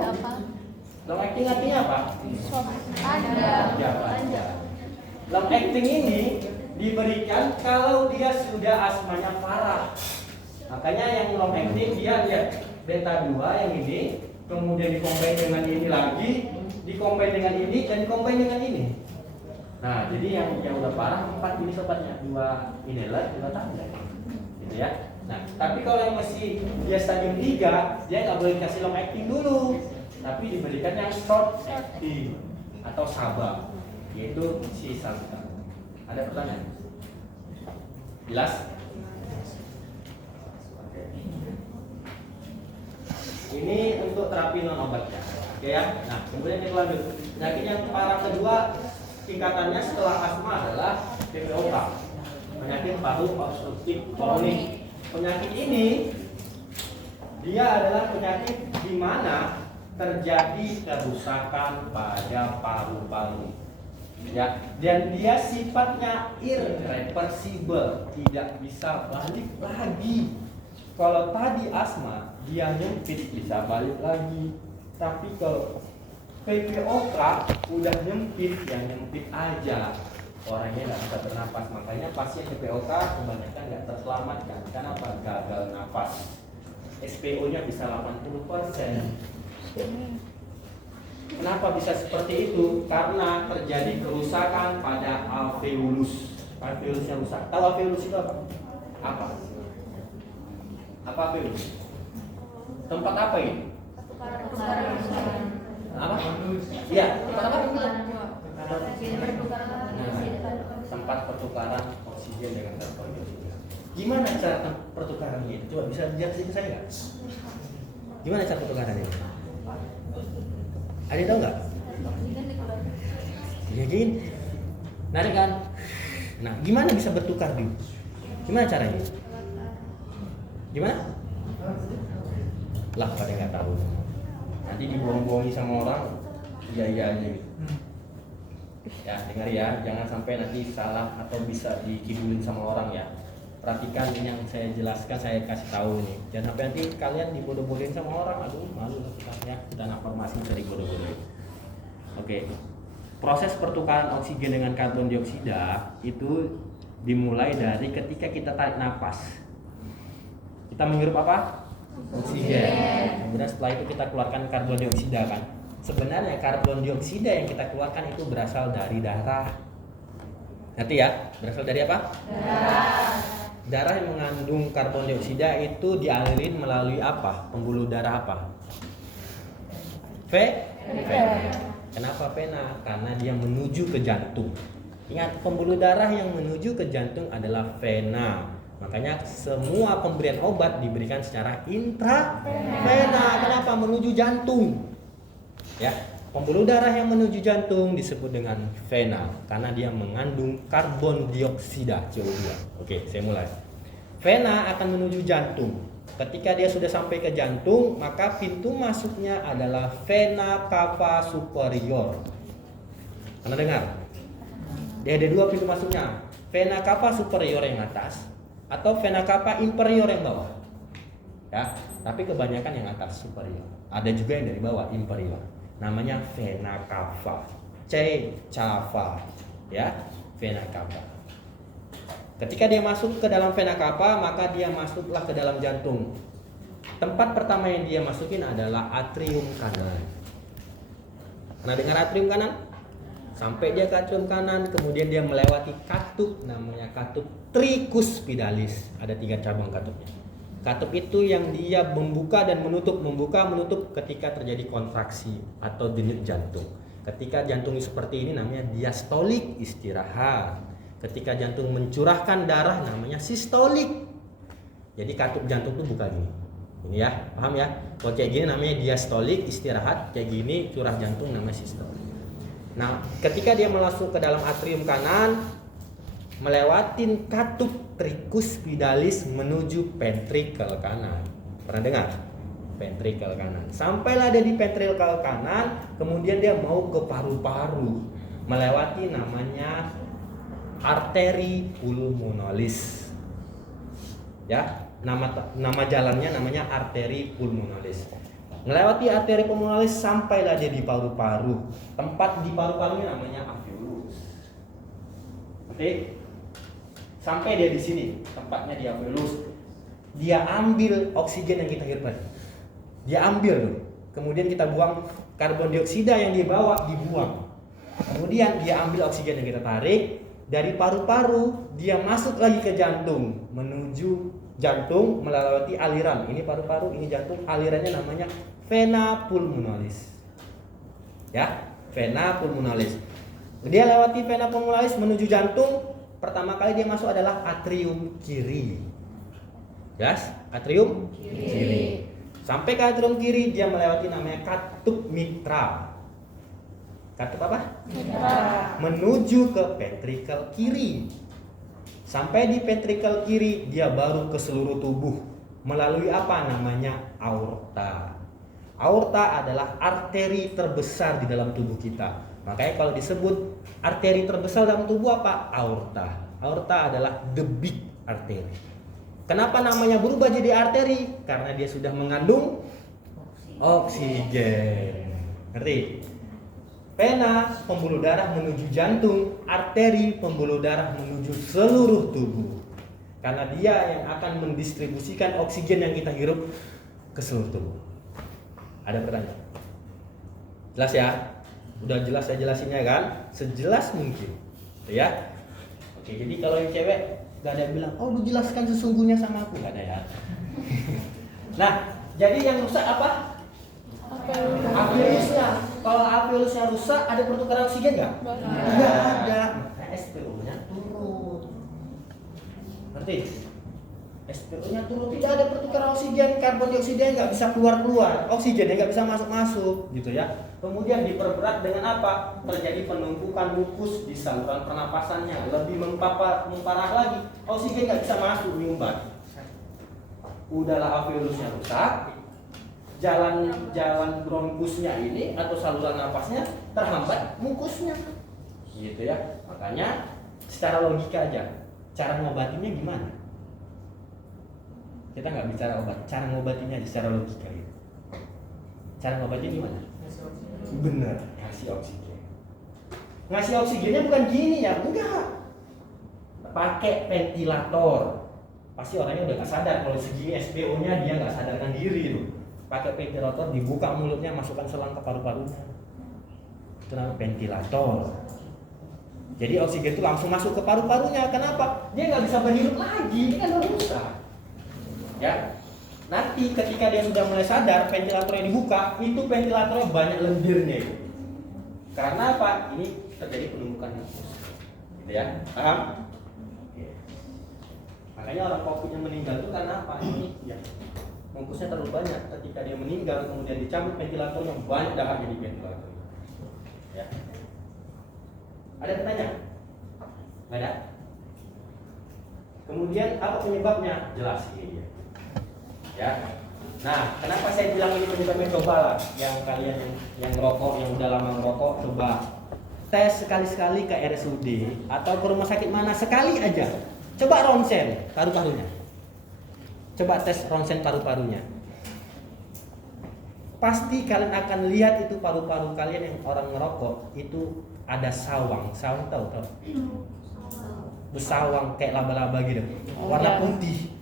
acting artinya apa? Ada. Long acting ini diberikan kalau dia sudah asmanya parah. Makanya yang long acting dia lihat beta 2 yang ini, kemudian dikombin dengan ini lagi, dikombin dengan ini, dan dikombin dengan ini. Nah, jadi yang udah parah 4 ini sobatnya, 2 inhaler, 2 tablet. Gitu ya. Nah, tapi kalau yang masih dia stadium 3, dia nggak boleh kasih long acting dulu, tapi diberikan yang short acting atau SABA, yaitu si salbutamol. Ada pertanyaan? Jelas? Oke. Ini untuk terapi non obatnya. Oke ya. Nah, kemudian kita lanjut. Penyakit yang parah kedua tingkatannya setelah asma adalah PPOK. Penyakit paru obstruktif kronik. Penyakit ini dia adalah penyakit di mana terjadi kerusakan pada paru-paru. Ya, dan dia sifatnya irreversible, tidak bisa balik lagi. Kalau tadi asma, dia nyempit bisa balik lagi. Tapi kalau PPOK udah nyempit, ya nyempit aja. Orangnya nggak bisa bernapas. Makanya pasien PPOK kebanyakan nggak terselamatkan. Kenapa? Gagal nafas. SPO-nya bisa 80%. Kenapa bisa seperti itu? Karena terjadi kerusakan pada alveolus. Alveolusnya rusak. Tahu alveolus itu apa? Apa alveolus? Tempat apa ini? Apa? Iya, tempat apa? Tempat pertukaran oksigen dengan karbon dioksida. Gimana cara pertukarannya? Coba bisa lihat ke saya nggak? Gimana cara pertukarannya? Ada yang tahu nggak? Ya gini, narik kan? Nah, gimana bisa bertukar dulu? Gimana caranya? Gimana? Lah, pada nggak tahu. Nanti dibohong-bohongi sama orang, iya aja gitu. Ya, dengar ya, jangan sampai nanti salah atau bisa dikibulin sama orang ya. Perhatikan ini yang saya jelaskan, saya kasih tahu nih. Jangan sampai nanti kalian dibodoh-bodohin sama orang. Aduh, malu kita ya. Dan informasi dari bodoh-bodoh. Oke. Proses pertukaran oksigen dengan karbon dioksida itu dimulai dari ketika kita tarik nafas. Kita menghirup apa? Oksigen. Kemudian setelah itu kita keluarkan karbon dioksida kan. Sebenarnya karbon dioksida yang kita keluarkan itu berasal dari darah. Nanti ya, berasal dari apa? Darah yang mengandung karbon dioksida itu dialirin melalui apa? Pembuluh darah apa? Vena. Kenapa vena? Karena dia menuju ke jantung. Ingat, pembuluh darah yang menuju ke jantung adalah vena. Makanya semua pemberian obat diberikan secara intravena. Kenapa? Menuju jantung. Ya, pembuluh darah yang menuju jantung disebut dengan vena karena dia mengandung karbon dioksida CO2. Oke, saya mulai. Vena akan menuju jantung. Ketika dia sudah sampai ke jantung, maka pintu masuknya adalah vena cava superior. Anda dengar? Dia ada 2 pintu masuknya. Vena cava superior yang atas atau vena cava inferior yang bawah. Ya, tapi kebanyakan yang atas superior. Ada juga yang dari bawah inferior. Namanya vena cava. Cava. Ya, vena cava. Ketika dia masuk ke dalam vena cava, maka dia masuklah ke dalam jantung. Tempat pertama yang dia masukin adalah atrium kanan. Pernah dengar atrium kanan? Sampai dia ke atrium kanan, kemudian dia melewati katup, namanya katup tricuspidalis. Ada 3 cabang katupnya. Katup itu yang dia membuka dan menutup ketika terjadi kontraksi atau denyut jantung. Ketika jantungnya seperti ini namanya diastolik, istirahat. Ketika jantung mencurahkan darah namanya sistolik. Jadi katup jantung itu buka gini. Ini ya, paham ya? Kalau kayak gini namanya diastolik, istirahat. Kayak gini curah jantung namanya sistolik. Nah, ketika dia masuk ke dalam atrium kanan, melewatin katup tricuspidalis menuju ventricle kanan. Pernah dengar? Ventricle kanan. Sampailah dia di ventricle kanan, kemudian dia mau ke paru-paru, melewati namanya arteri pulmonalis. Ya, nama jalannya namanya arteri pulmonalis. Melewati arteri pulmonalis sampailah dia di paru-paru. Tempat di paru-parunya namanya alveolus. Oke. Sampai dia di sini, tempatnya di alveolus. Dia ambil oksigen yang kita hidupkan. Dia ambil dulu. Kemudian kita buang karbon dioksida yang dibawa, dibuang. Kemudian dia ambil oksigen yang kita tarik dari paru-paru, dia masuk lagi ke jantung, menuju jantung melewati aliran. Ini paru-paru, ini jantung, alirannya namanya vena pulmonalis. Ya, vena pulmonalis. Dia lewati vena pulmonalis menuju jantung. Pertama kali dia masuk adalah atrium kiri. Yes, atrium kiri. Sampai ke atrium kiri dia melewati namanya katup mitral. Katup apa? Mitral. Menuju ke ventricle kiri. Sampai di ventricle kiri dia baru ke seluruh tubuh melalui apa namanya aorta. Aorta adalah arteri terbesar di dalam tubuh kita. Makanya kalau disebut arteri terbesar dalam tubuh apa? Aorta. Aorta adalah the big artery. Kenapa namanya berubah jadi arteri? Karena dia sudah mengandung oksigen. Ngerti? Vena pembuluh darah menuju jantung, arteri pembuluh darah menuju seluruh tubuh. Karena dia yang akan mendistribusikan oksigen yang kita hirup ke seluruh tubuh. Ada pertanyaan? Jelas ya? Udah jelas saya jelasinnya kan? Sejelas mungkin, ya. Oke, jadi kalau yang cewek gak ada yang bilang, oh lu jelaskan sesungguhnya sama aku, gak ada ya. Nah, jadi yang rusak apa? Alveolusnya. Kalau alveolusnya rusak, ada pertukaran oksigen nggak? Nggak ada. Maka SPO-nya turun. Ngerti? SPO-nya turun, tidak ada pertukaran oksigen, karbon dioksida nggak bisa keluar, oksigennya nggak bisa masuk, gitu ya. Kemudian diperberat dengan apa? Terjadi penumpukan mukus di saluran pernapasannya, lebih memparah lagi, oksigen nggak bisa masuk, nyumbat. Udahlah alveolusnya rusak, jalan bronkusnya ini atau saluran napasnya terhambat mukusnya, gitu ya. Makanya secara logika aja, cara ngobatinya gimana? Kita nggak bicara obat, cara ngobatinya aja secara logika gitu. Cara ngobatinnya gimana? Bener, ngasih oksigen. Ngasih oksigennya bukan gini ya, enggak. Pakai ventilator. Pasti orangnya udah gak sadar kalau segini SPO-nya dia gak sadarkan diri tuh. Pakai ventilator, dibuka mulutnya, masukkan selang ke paru-parunya. Itu namanya ventilator. Jadi oksigen itu langsung masuk ke paru-parunya. Kenapa? Dia nggak bisa berhirup lagi, ini kan rusak. Ya. Nanti ketika dia sudah mulai sadar, ventilatornya dibuka, itu ventilatornya banyak lendirnya itu. Karena apa? Ini terjadi penumpukan mukus. Gitu ya. Paham? Makanya orang COVID yang meninggal itu karena apa? Ini ya. Mukusnya terlalu banyak. Ketika dia meninggal, kemudian dicabut ventilator yang banyak darahnya di ventilator. Ya. Ada pertanyaan? Nggak ada? Kemudian apa penyebabnya? Jelas ini dia. Ya. Nah, kenapa saya bilang ini penyebabnya? Cobalah yang kalian yang ngerokok, yang udah lama ngerokok, coba tes sekali-sekali ke RSUD atau ke rumah sakit mana sekali aja. Coba ronsen paru-parunya. Coba tes ronsen paru-parunya. Pasti kalian akan lihat itu paru-paru kalian yang orang ngerokok itu ada sawang. Sawang tahu? Bersawang kayak laba-laba gitu. Warna putih.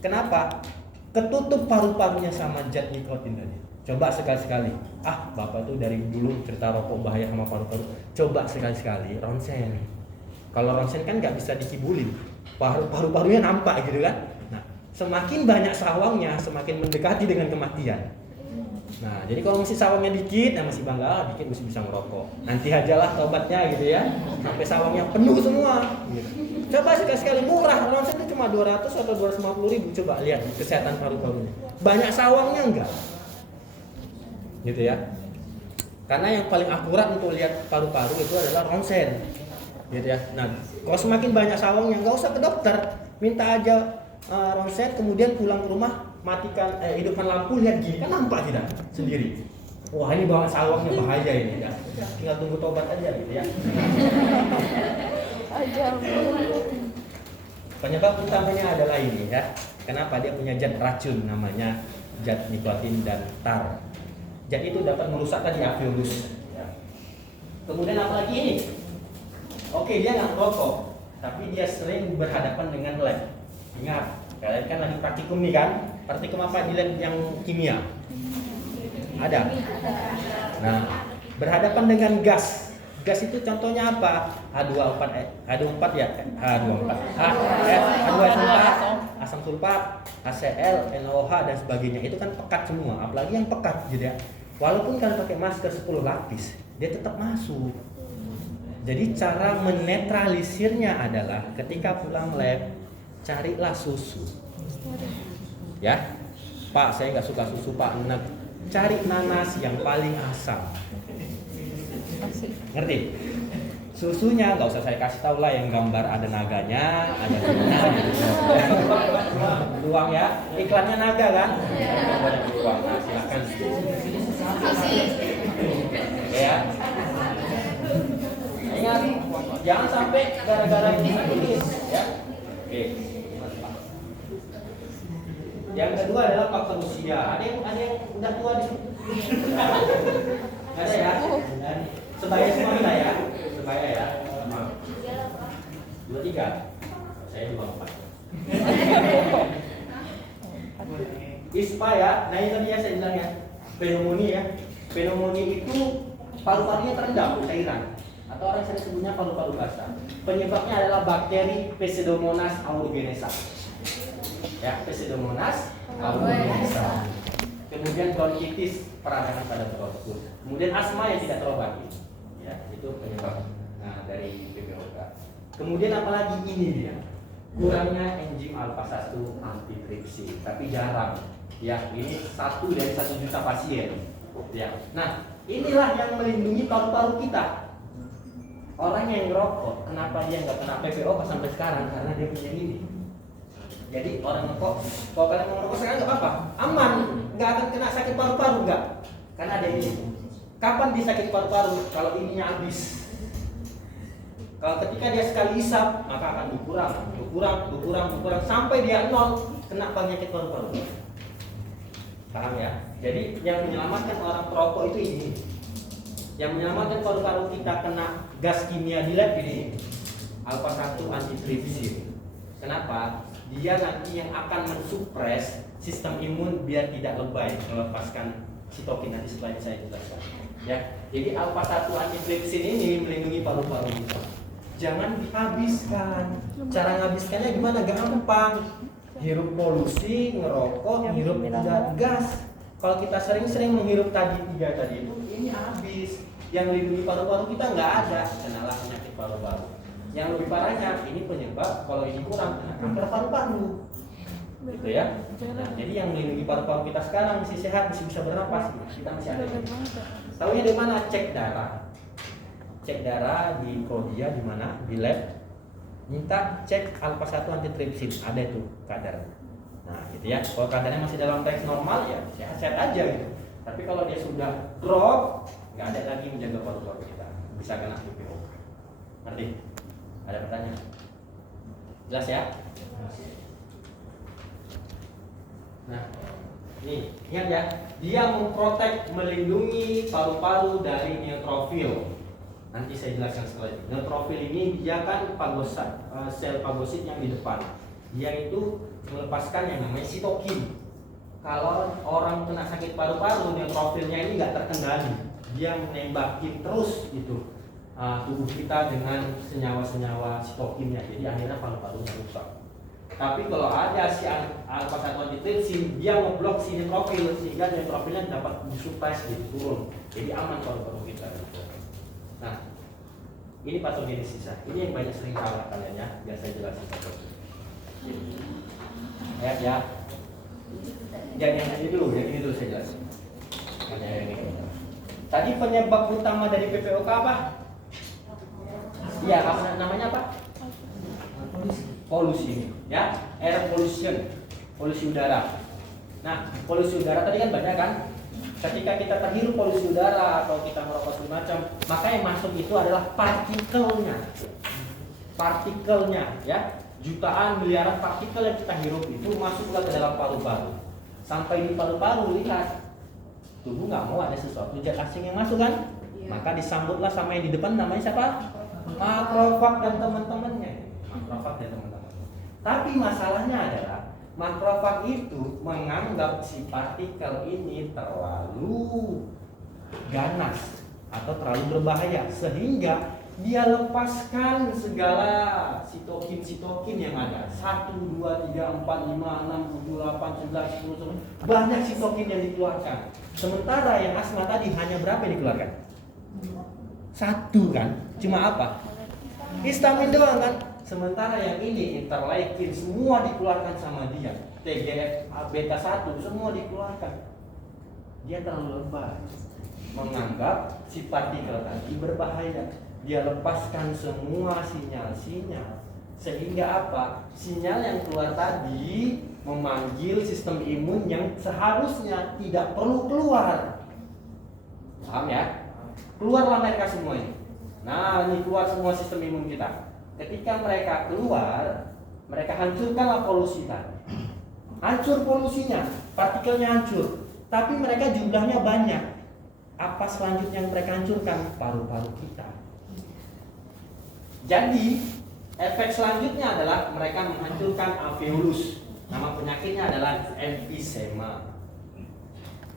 Kenapa? Ketutup paru-parunya sama zat nikotin tadi. Coba sekali-sekali. Bapak tuh dari dulu cerita rokok bahaya sama paru-paru. Coba sekali-sekali ronsen. Kalau ronsen kan nggak bisa dikibulin. Paru-parunya nampak gitu kan. Nah, semakin banyak sawangnya, semakin mendekati dengan kematian. Nah, jadi kalau masih sawangnya dikit, masih bangga, dikit masih bisa ngerokok. Nanti ajalah tobatnya gitu ya. Sampai sawangnya penuh semua. Gitu. Coba sekali-sekali murah, ronsen itu cuma 200 atau 250 ribu. Coba lihat kesehatan paru-parunya. Banyak sawangnya enggak? Gitu ya. Karena yang paling akurat untuk lihat paru-paru itu adalah ronsen. Gitu ya. Nah, kalau semakin banyak sawangnya nggak usah ke dokter, minta aja ronsen, kemudian pulang ke rumah matikan hidupkan lampu, lihat gini kan nampak tidak sendiri. Wah, ini bawa sawangnya bahaya ini ya. Tinggal tunggu tobat aja gitu ya. Penyebab utamanya adalah ini ya. Kenapa? Dia punya zat racun namanya zat nikotin dan tar. Zat itu dapat merusak tadi alveolus. Ya. Kemudian apalagi ini? Oke, dia nggak merokok, tapi dia sering berhadapan dengan lab. Ingat, kalian kan lagi praktikum nih kan? Praktikum apa di lab yang kimia? Ada. Nah, berhadapan dengan gas. Gas itu contohnya apa? H2O4 ya, H2O4, H2S4, asam sulfat, HCl, NaOH dan sebagainya. Itu kan pekat semua, apalagi yang pekat gitu ya. Walaupun kalian pakai masker 10 lapis, dia tetap masuk. Jadi cara menetralisirnya adalah ketika pulang lab, carilah susu. Ya, Pak, saya nggak suka susu Pak. Cari nanas yang paling asam. Ngerti? Susunya nggak usah saya kasih tahu lah, yang gambar ada naganya, ada beruang ya. Iklannya naga kan? Ada beruang. Nah, silakan. Ya. Ingat, jangan sampai gara-gara ini ya. Oke. Yang kedua adalah faktor usia. Ada yang udah tua di sini? Ada ya? Sebaya semua kita ya? Sebaya ya? 23. Saya 24. ISPA ya. Nah ini tadi ya saya bilang ya. Pneumonia ya. Pneumonia itu paru-parunya terendam cairan. Atau orang sering sebutnya paru-paru basah. Penyebabnya adalah bakteri Pseudomonas aeruginosa. Ya, Pseudomonas aeruginosa. Kemudian bronkitis, peradangan pada bronkus. Kemudian asma yang tidak terobati. Ya, itu penyebab dari PPOK. Kemudian apalagi ini dia. Kurangnya enzim alfa 1 antitripsin, tapi jarang. Ya, ini 1 dari 1 juta pasien. Ya. Nah, inilah yang melindungi paru-paru kita. Orang yang ngerokok, kenapa dia nggak kena PPOK sampai sekarang? Karena dia punya ini. Jadi orang ngerokok, kalau kalian mau ngerokok sekarang nggak apa-apa, aman, nggak akan kena sakit paru-paru nggak? Karena ada ini. Kapan dia sakit paru-paru? Kalau ininya habis. Kalau ketika dia sekali hisap, maka akan berkurang sampai dia 0, kena penyakit paru-paru. Paham ya? Jadi yang menyelamatkan orang perokok itu ini. Yang menyelamatkan paru-paru kita kena gas kimia di lab ini alfa 1 antitripsin. Kenapa? Dia nanti yang akan mensupres sistem imun biar tidak lebay melepaskan sitokin, nanti setelah ini saya jelaskan. Ya, jadi alfa 1 antitripsin ini melindungi paru-paru kita. Jangan dihabiskan. Cara menghabiskannya gimana? Gampang. Hirup polusi, ngerokok, hirup gas. Kalau kita sering-sering menghirup tadi 3 tadi itu, ini habis. Yang melindungi paru-paru kita nggak ada, kenalah penyakit paru-paru. Yang lebih parahnya, ini penyebab kalau ini kurang, kanker paru-paru. Gitu ya. Nah, jadi yang melindungi paru-paru kita sekarang masih sehat, masih bisa bernapas, kita masih ada. Tahunya di mana? Cek darah. Cek darah di Prodia di mana? Di lab. Minta cek alfa 1 antitripsin, ada itu kadar. Nah, gitu ya. Kalau kadarnya masih dalam teks normal ya sehat-sehat aja gitu. Tapi kalau dia sudah drop, nggak ada lagi menjaga paru-paru kita, bisa kena PPOK. Ngerti? Ada pertanyaan? Jelas ya? Nah, nih, ingat ya, dia memprotek, melindungi paru-paru dari neutrofil. Nanti saya jelaskan setelah ini. Neutrofil ini dia kan fagosit, sel fagosit yang di depan. Dia itu melepaskan yang namanya sitokin. Kalau orang kena sakit paru-paru, neutrofilnya ini nggak terkendali. Dia menembakin terus itu tubuh kita dengan senyawa-senyawa sitokinnya. Jadi akhirnya paru-parunya rusak. Tapi kalau ada si alpha 1 antitrypsin, dia ngeblok si neutrofil sehingga neutrofilnya dapat disupres gitu, turun. Jadi aman paru-paru kita. Nah, ini patogenesisnya. Ini yang banyak sering salah kalian ya. Biar saya jelasin patogenesis. Lihat ya. Jangan yang ini dulu, yang ini dulu saya jelasin. Yang ini. Tadi penyebab utama dari PPOK apa? Iya, namanya apa? Polusi, ya, air pollution, polusi udara. Nah, polusi udara tadi kan banyak kan? Ketika kita terhirup polusi udara atau kita merokok segala macam, maka yang masuk itu adalah partikelnya, ya, jutaan miliaran partikel yang kita hirup itu masuklah ke dalam paru-paru. Sampai di paru-paru, lihat, tubuh nggak mau ada sesuatu zat asing yang masuk kan? Maka disambutlah sama yang di depan, namanya siapa? Makrofag dan teman-temannya. Tapi masalahnya adalah makrofag itu menganggap si partikel ini terlalu ganas atau terlalu berbahaya sehingga dia lepaskan segala sitokin yang ada. 1, 2, 3, 4, 5, 6, 7, 8, 9, 10, 11. Banyak sitokin yang dikeluarkan. Sementara yang asma tadi hanya berapa yang dikeluarkan? 1 kan? Cuma apa? Histamin doang kan? Sementara yang ini interleukin semua dikeluarkan sama dia. TGF beta 1 semua dikeluarkan. Dia terlalu lebay. Menganggap si partikel tadi berbahaya. Dia lepaskan semua sinyal-sinyal. Sehingga apa? Sinyal yang keluar tadi memanggil sistem imun yang seharusnya tidak perlu keluar. Paham ya? Keluarlah mereka semua ini. Nah, ini keluar semua sistem imun kita. Ketika mereka keluar, mereka hancurkanlah polusi tadi. Hancur polusinya, partikelnya hancur. Tapi mereka jumlahnya banyak. Apa selanjutnya yang mereka hancurkan? Paru-paru kita. Jadi, efek selanjutnya adalah mereka menghancurkan alveolus. Nama penyakitnya adalah emfisema.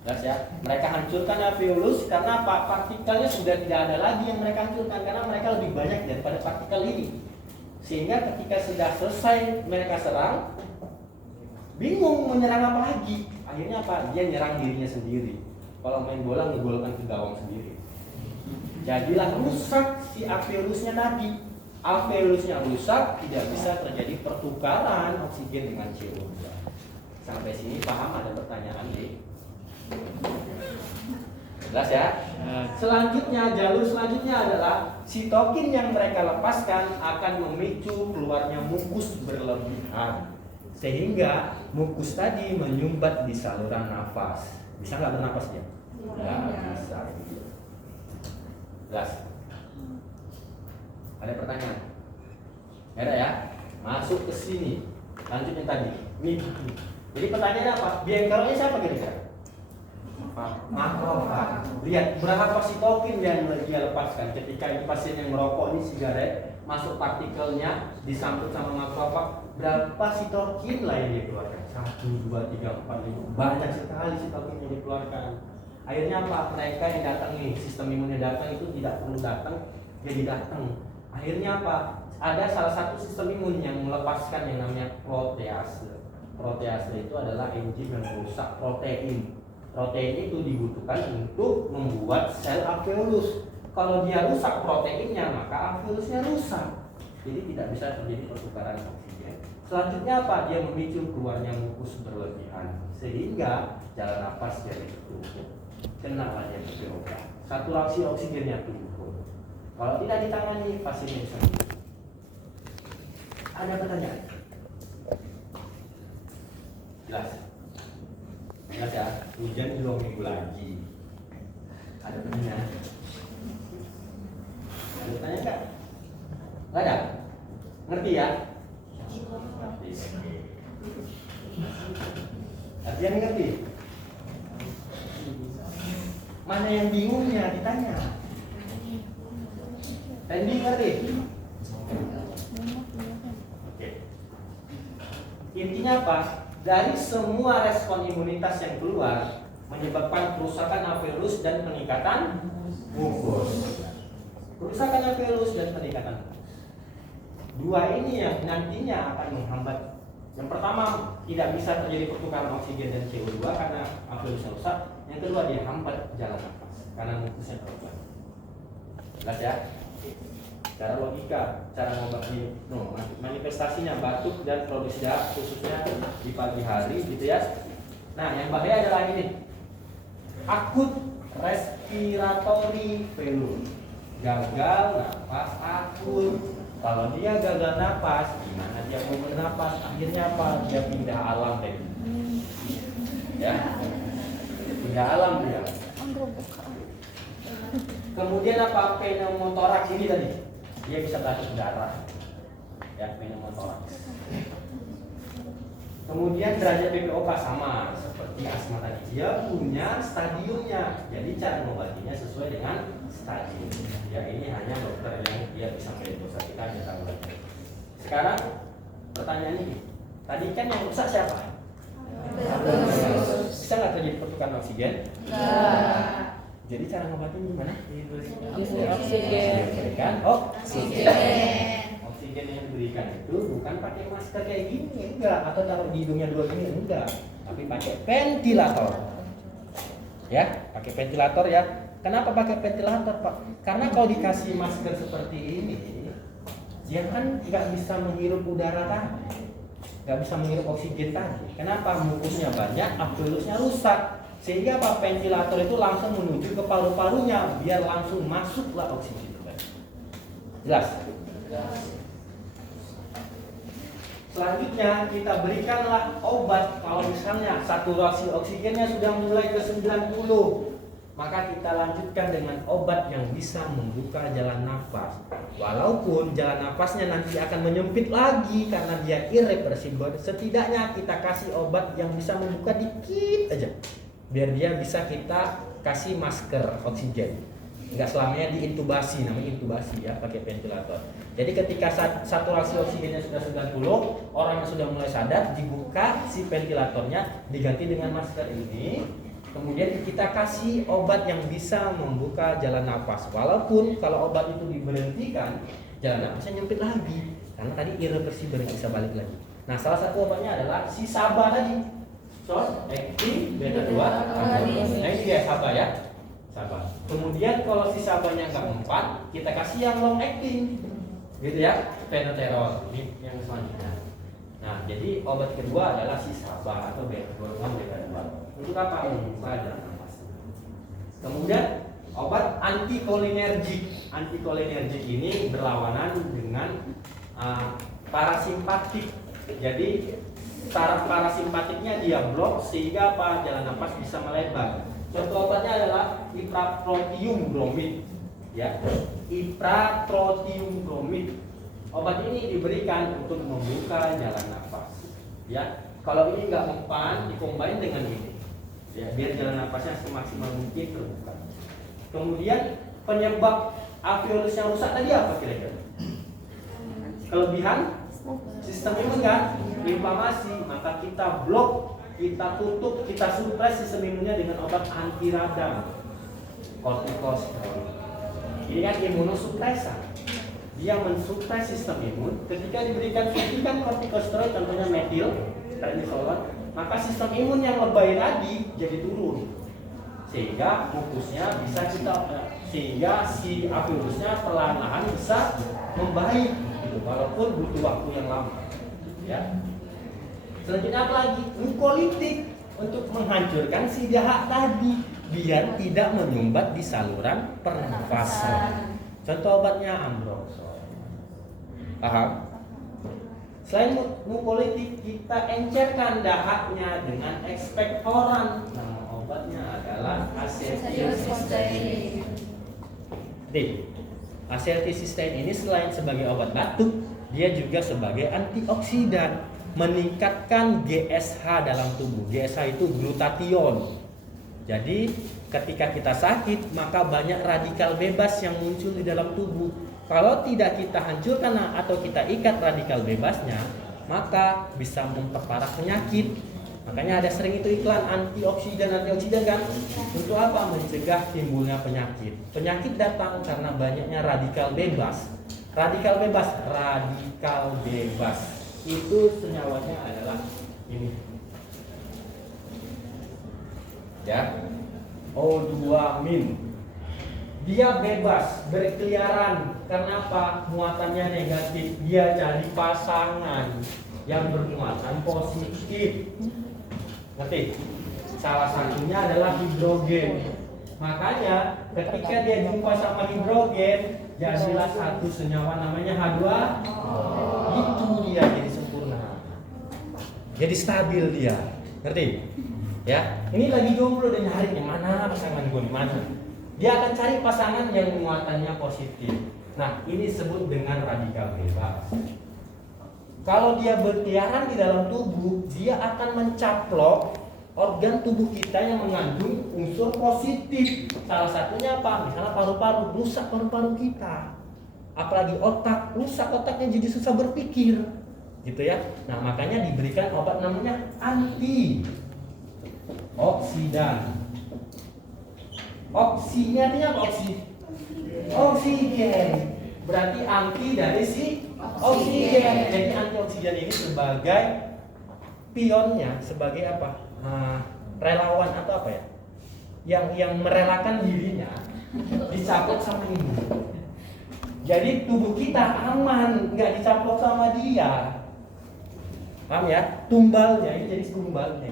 Jelas ya? Mereka hancurkan alveolus karena apa? Partikelnya sudah tidak ada lagi yang mereka hancurkan karena mereka lebih banyak daripada partikel ini. Sehingga ketika sudah selesai mereka serang, bingung menyerang apa lagi. Akhirnya apa? Dia nyerang dirinya sendiri. Kalau main bola ngegolkan ke gawang sendiri. Jadilah rusak si alveolusnya tadi. Alveolusnya rusak, tidak bisa terjadi pertukaran oksigen dengan CO2. Sampai sini paham? Ada pertanyaan deh? Jelas ya? Selanjutnya, jalur selanjutnya adalah sitokin yang mereka lepaskan akan memicu keluarnya mukus berlebihan. Sehingga mukus tadi menyumbat di saluran nafas. Bisa nggak bernapas dia? Nggak bisa. Jelas? Ada pertanyaan? Ada ya? Masuk ke sini. Lanjut yang tadi. Nih. Jadi pertanyaannya apa? Biangkeroknya siapa kira-kira? Makrofag. Lihat berapa sitokin yang dia lepaskan ketika pasien yang merokok ini sigaret, masuk partikelnya disambut sama makrofag, berapa sitokin lah yang dia keluarkan? 1, 2, 3, 4, 5. Banyak sekali sitokin yang dikeluarkan. Akhirnya apa? Mereka yang datang nih, sistem imunnya datang itu tidak perlu datang, jadi datang. Akhirnya apa? Ada salah satu sistem imun yang melepaskan yang namanya protease. Protease itu adalah enzim yang merusak protein. Protein itu dibutuhkan untuk membuat sel alveolus. Kalau dia rusak proteinnya, maka alveolusnya rusak. Jadi tidak bisa terjadi pertukaran oksigen. Selanjutnya apa? Dia memicu keluarnya mukus berlebihan sehingga jalan nafas jadi tertutup. Kenalah dia PPOK. Saturasi oksigennya turun. Kalau tidak ditangani, pasiennya bisa mati. Ada pertanyaan? Jelas? Jelas ya? Hujan 2 minggu lagi. Ada pertanyaan? Ada pertanyaan nggak? Nggak ada? Ngerti ya? Dia ngerti? Mana yang bingungnya ditanya? Randy ngerti? Oke. Intinya apa? Dari semua respon imunitas yang keluar menyebabkan kerusakan alveolus dan peningkatan mukus. Kerusakan alveolus dan peningkatan mukus. Dua ini yang nantinya akan menghambat. Yang pertama, tidak bisa terjadi pertukaran oksigen dan CO2 karena alveolusnya rusak. Yang kedua, dia hambat jalan nafas karena mukusnya terbuka. Jelas ya? Cara logika, cara mengobati manifestasinya batuk dan produksi darah khususnya di pagi hari gitu ya. Nah, yang bahaya adalah ini. Akut respiratory failure. Gagal nafas akut. Kalau dia gagal nafas, gimana dia mau bernapas? Akhirnya apa? Dia pindah alam deh. Ya. Pindah alam dia. Kemudian apa? Pneumotoraks ini tadi. Dia bisa batuk darah. Ya, pneumotoraks. Kemudian derajat PPOK sama seperti asma tadi. Dia punya stadiumnya. Jadi cara mengobatinya sesuai dengan stadium. Ya, ini hanya dokter yang dia bisa mendiagnosa, kita hanya tahu lagi. Sekarang pertanyaannya ini. Tadi kan yang rusak siapa? Bisa nggak terjadi pertukaran oksigen? Enggak. Jadi cara ngobatin gimana? Oksigen. Berikan Oksigen. Oksigen yang diberikan itu bukan pakai masker kayak gini, enggak, atau taruh di hidungnya dua gini, enggak, tapi pakai ventilator. Ya, pakai ventilator ya. Kenapa pakai ventilator, Pak? Karena kalau dikasih masker seperti ini, dia kan nggak bisa menghirup udara tadi, nggak bisa menghirup oksigen tadi. Kenapa? Mukusnya banyak, alveolusnya rusak. Sehingga apa? Ventilator itu langsung menuju ke paru-parunya biar langsung masuklah oksigen. Jelas? Selanjutnya kita berikanlah obat. Kalau misalnya saturasi oksigennya sudah mulai ke 90, maka kita lanjutkan dengan obat yang bisa membuka jalan nafas. Walaupun jalan nafasnya nanti akan menyempit lagi karena dia irreversibel, setidaknya kita kasih obat yang bisa membuka dikit aja, biar dia bisa kita kasih masker oksigen. Enggak selamanya diintubasi, namanya intubasi ya, pakai ventilator. Jadi ketika saturasi oksigennya sudah 90, orang yang sudah mulai sadar, dibuka si ventilatornya, diganti dengan masker ini. Kemudian kita kasih obat yang bisa membuka jalan nafas. Walaupun kalau obat itu diberhentikan, jalan nafasnya nyempit lagi. Karena tadi irreversibel, nggak bisa balik lagi. Nah, salah satu obatnya adalah si SABA tadi. Short acting beta 2 agonis. Nah, ini dia SABA ya. SABA. Kemudian kalau si SABA-nya nggak mempan, kita kasih yang long acting. Gitu ya, phenoterol. Ini yang selanjutnya. Nah, jadi obat kedua adalah si SABA atau beta 2 beta 2. Untuk apa? Membuka jalan nafas. Kemudian obat antikolinergik. Antikolinergik ini berlawanan dengan parasimpatik. Jadi saraf parasimpatiknya dia blok sehingga apa? Jalan nafas bisa melebar. Contoh obatnya adalah ipratropium bromid. Ya, ipratropium bromid. Obat ini diberikan untuk membuka jalan nafas. Ya, kalau ini nggak mempan, dikombain dengan ini. Ya, biar jalan nafasnya semaksimal mungkin terbuka. Kemudian penyebab alveolus yang rusak tadi apa kira-kira? Kelebihan sistem imun kan? Inflamasi, maka kita blok, kita tutup, kita supres sistem imunnya dengan obat anti radang, kortikosteroid. Ini kan imunosupresan. Dia mensupres sistem imun. Ketika diberikan suntikan kortikosteroid, contohnya metil, prednisolon, maka sistem imun yang lebay tadi jadi turun, sehingga mukusnya bisa kita, sehingga si alveolusnya perlahan-lahan bisa membaik, gitu, walaupun butuh waktu yang lama. Ya. Selanjutnya apa lagi? Mukolitik untuk menghancurkan si dahak tadi, biar tidak menyumbat di saluran pernafasan. Contoh obatnya ambroxol. Paham? Selain mukolytik, kita encerkan dahaknya dengan ekspektoran. Nama obatnya adalah asetilsistein. D. Asetilsistein ini selain sebagai obat batuk, dia juga sebagai antioksidan. meningkatkan GSH dalam tubuh. GSH itu glutathione. Jadi ketika kita sakit, maka banyak radikal bebas yang muncul di dalam tubuh. Kalau tidak kita hancurkan atau kita ikat radikal bebasnya, maka bisa memperparah penyakit. Makanya ada sering itu iklan antioksidan kan. Untuk apa? Mencegah timbulnya penyakit. Penyakit datang karena banyaknya radikal bebas. Radikal bebas itu senyawanya adalah ini. Ya. O2-min. Dia bebas berkeliaran. Karena apa? Muatannya negatif. Dia cari pasangan yang bermuatan positif. Ngerti? Salah satunya adalah hidrogen. Makanya ketika dia jumpa sama hidrogen, jadilah satu senyawa namanya H2. Itu dia jadi sempurna. Jadi stabil dia. Ngerti? Ya. Ini lagi jomblo dan nyari di mana pasangan gue di mana. Dia akan cari pasangan yang muatannya positif. Nah, ini disebut dengan radikal bebas. Kalau dia berkeliaran di dalam tubuh, dia akan mencaplok organ tubuh kita yang mengandung unsur positif. Salah satunya apa? Misalnya paru-paru, rusak paru-paru kita. Apalagi otak, rusak otaknya jadi susah berpikir. Gitu ya. Nah, makanya diberikan obat namanya antioksidan. Oksinya artinya apa? Oksigen. Berarti anti dari si oksigen. Jadi antioksidan ini sebagai pionnya, sebagai apa? Relawan atau apa ya? Yang merelakan dirinya dicaplok sama ibu. Jadi tubuh kita aman, nggak dicaplok sama dia. Paham ya? Tumbalnya ini jadi tumbalnya.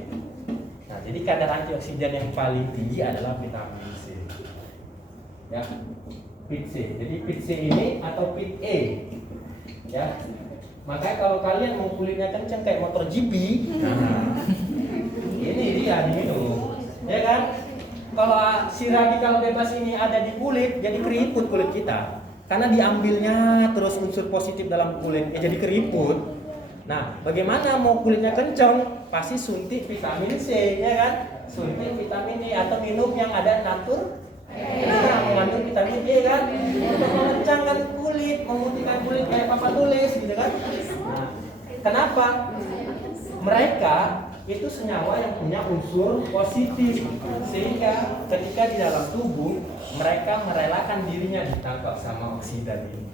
Nah, jadi kadar antioksidan yang paling tinggi adalah vitamin C. Ya. Pit C. Jadi pit C ini atau pit E. Ya. Makanya kalau kalian mau kulitnya kencang kayak motor GP, nah, ini dia diminum. Ya kan? Kalau si radikal bebas ini ada di kulit, jadi keriput kulit kita. Karena diambilnya terus unsur positif dalam kulit, jadi keriput. Nah, bagaimana mau kulitnya kencang? Pasti suntik vitamin C, ya kan? Suntik vitamin E atau minum yang ada natur. Nah, mengandung vitamin E kan, untuk mengencangkan kulit, memutihkan kulit kayak papa tulis, gitu kan? Nah, kenapa? Mereka itu senyawa yang punya unsur positif, sehingga ketika di dalam tubuh mereka merelakan dirinya ditangkap sama oksidan ini.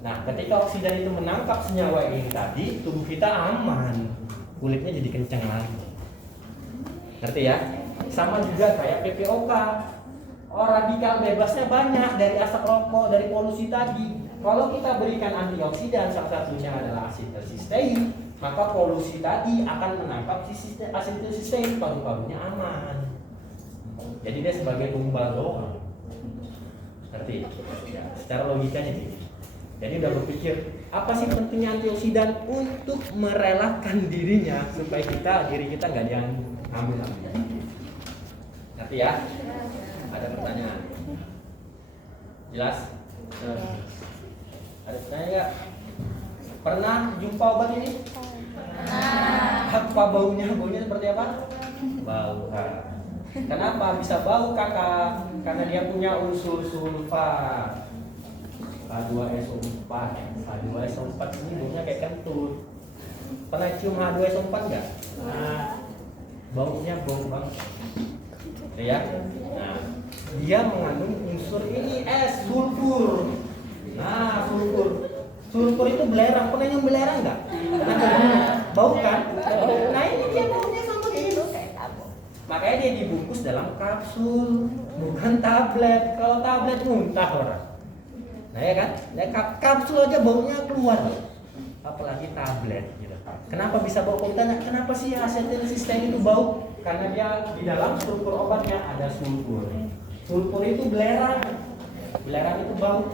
Nah, ketika oksidan itu menangkap senyawa ini tadi, tubuh kita aman, kulitnya jadi kencang lagi. Ngerti ya? Sama juga kayak PPOK. Radikal bebasnya banyak dari asap rokok, dari polusi tadi. Kalau kita berikan antioksidan, salah satunya adalah asetilsistein, maka polusi tadi akan menangkap asetilsistein, paru-parunya aman. Jadi dia sebagai tumbal doang. Ngerti? Ya, secara logikanya gitu. Jadi udah berpikir, apa sih pentingnya antioksidan untuk merelakan dirinya supaya diri kita nggak diambil. Ngerti ya? Ada pertanyaan? Jelas? Ada pertanyaan nggak? Pernah jumpa obat ini? Apa baunya? Baunya seperti apa? Bau. Kenapa bisa bau kakak? Karena dia punya unsur sulfat. H2SO4. H2SO4 ini baunya kayak kentut. Pernah cium H2SO4 nggak? Nah, baunya bau banget. Ya. Nah, dia mengandung unsur ini sulfur. Nah, sulfur itu belerang. Pernah yang belerang nggak? Bau kan? Nah, ini dia baunya sama gitu. Makanya dia dibungkus dalam kapsul, bukan tablet. Kalau tablet muntah orang. Nah ya kan? Nah, kapsul aja baunya keluar. Apalagi tablet gitu. Kenapa bisa bau? Kalau ditanya, kenapa sih asetilsistein itu bau? Karena dia di dalam struktur obatnya ada sulfur. Sulfur itu belerang. Belerang itu bau.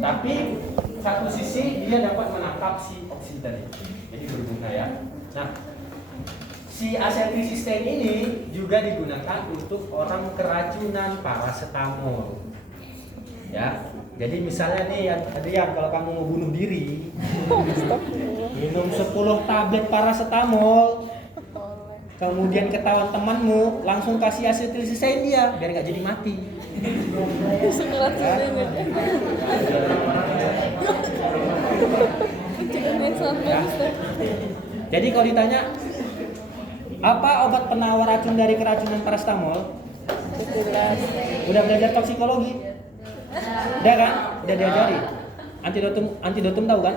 Tapi satu sisi dia dapat menangkap si oksidan itu. Jadi berguna ya. Nah, si asetilsistein ini juga digunakan untuk orang keracunan paracetamol. Ya. Jadi misalnya nih Adrian, kalau kamu mau bunuh diri, minum 10 tablet paracetamol, kemudian ketahuan temanmu, langsung kasih asetilsisain dia biar nggak jadi mati. Ya. Jadi kalau ditanya apa obat penawar racun dari keracunan paracetamol, udah belajar toksikologi? Udah kan? Udah diajari. Antidotum tahu kan?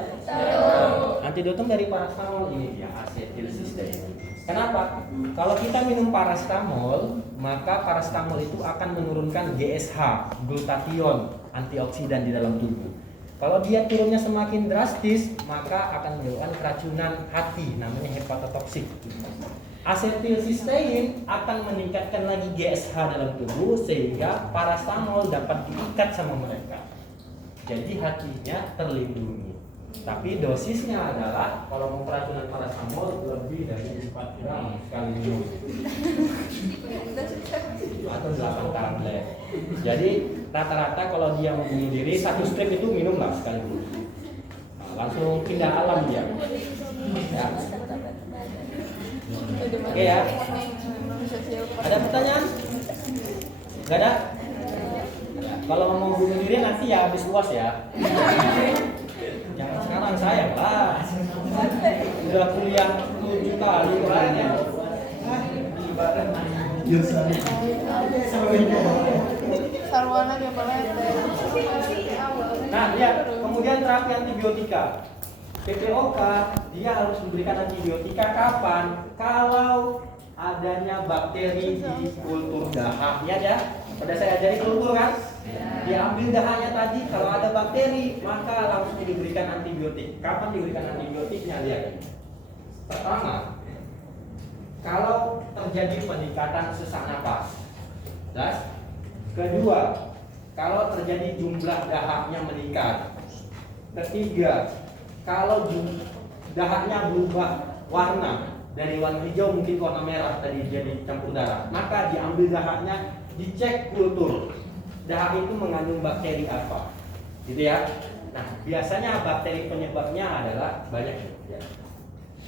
Antidotum dari paracetamol ini dia asetilsistein. Kenapa? Kalau kita minum paracetamol, maka paracetamol itu akan menurunkan GSH, glutathione, antioksidan di dalam tubuh. Kalau dia turunnya semakin drastis, maka akan menyebabkan keracunan hati, namanya hepatotoksik. Asetilsistein akan meningkatkan lagi GSH dalam tubuh sehingga paracetamol dapat diikat sama mereka. Jadi hatinya terlindungi. Tapi dosisnya adalah kalau mau keracunan paracetamol lebih dari 4 gram sekali minum atau 8 tablet. Jadi rata-rata kalau dia mau bunuh diri 1 strip itu minumlah sekali dulu. Nah, langsung pindah alam dia. Ya. Oke ya. Ada pertanyaan? Gak ada? Kalau mau bunuh diri nanti ya habis UAS ya. Jangan sekarang sayang lah. Udah kuliah 7 kali kayaknya. Sarwana dia boleh. Nah, lihat kemudian terapi antibiotika. PPOK dia harus memberikan antibiotika kapan? Kalau adanya bakteri di kultur dahak, ya. Pada saya ajari kultur kan? Diambil dahaknya tadi, kalau ada bakteri maka langsung diberikan antibiotik. Kapan diberikan antibiotiknya? Lihat. Pertama, kalau terjadi peningkatan sesak napas. Kedua, kalau terjadi jumlah dahaknya meningkat. Ketiga, kalau dahaknya berubah warna dari warna hijau mungkin ke warna merah tadi jadi campur darah, maka diambil dahaknya, dicek kultur dahak itu mengandung bakteri apa, gitu ya. Nah, biasanya bakteri penyebabnya adalah banyak ya.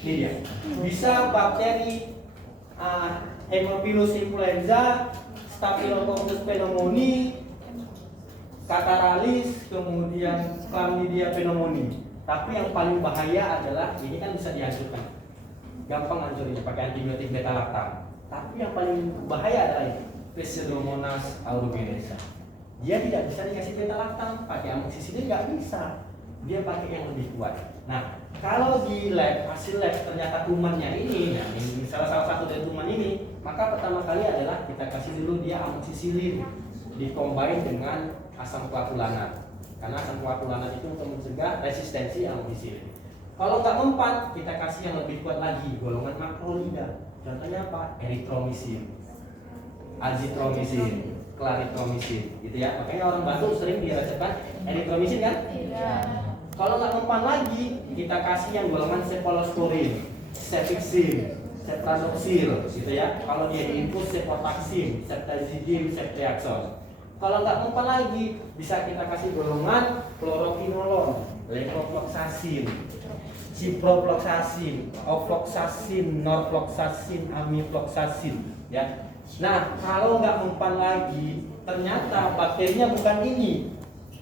Ini dia, bisa bakteri Haemophilus influenza, Staphylococcus pneumoniae, Catarrhalis, kemudian Chlamydia pneumoniae. Tapi yang paling bahaya adalah ini kan bisa dihancurkan, gampang hancurinnya pakai antibiotik beta-lactam. Tapi yang paling bahaya adalah ini, Pseudomonas aeruginosa. Dia tidak bisa dikasih beta-lactam, pakai amoxicillin nggak bisa. Dia pakai yang lebih kuat. Nah, kalau di lab, hasil lab ternyata kumannya ini, nah ini salah satu dari kuman ini, maka pertama kali adalah kita kasih dulu dia amoxicillin dikombin dengan asam klatulanat. Karena asam klatulanat itu untuk mencegah resistensi amoxicillin. Kalau nggak mempan, kita kasih yang lebih kuat lagi, golongan makrolida. Contohnya apa? Erythromycin, azitromisin, claritromisin, gitu ya. Makanya orang batuk sering diresepkan erythromycin kan? Iya. Kalau nggak mempan lagi, kita kasih yang golongan cephalosporin, cefixime, cepradoxil, gitu ya. Kalau dia diinfus cefotaxime, ceftazidime, ceftriaxone. Kalau nggak mempan lagi, bisa kita kasih golongan fluoroquinolone, levofloxacin, ciprofloxacin, ofloxacin, norfloxacin, amifloxacin, ya. Nah, kalau nggak mempan lagi, ternyata bakterinya bukan ini.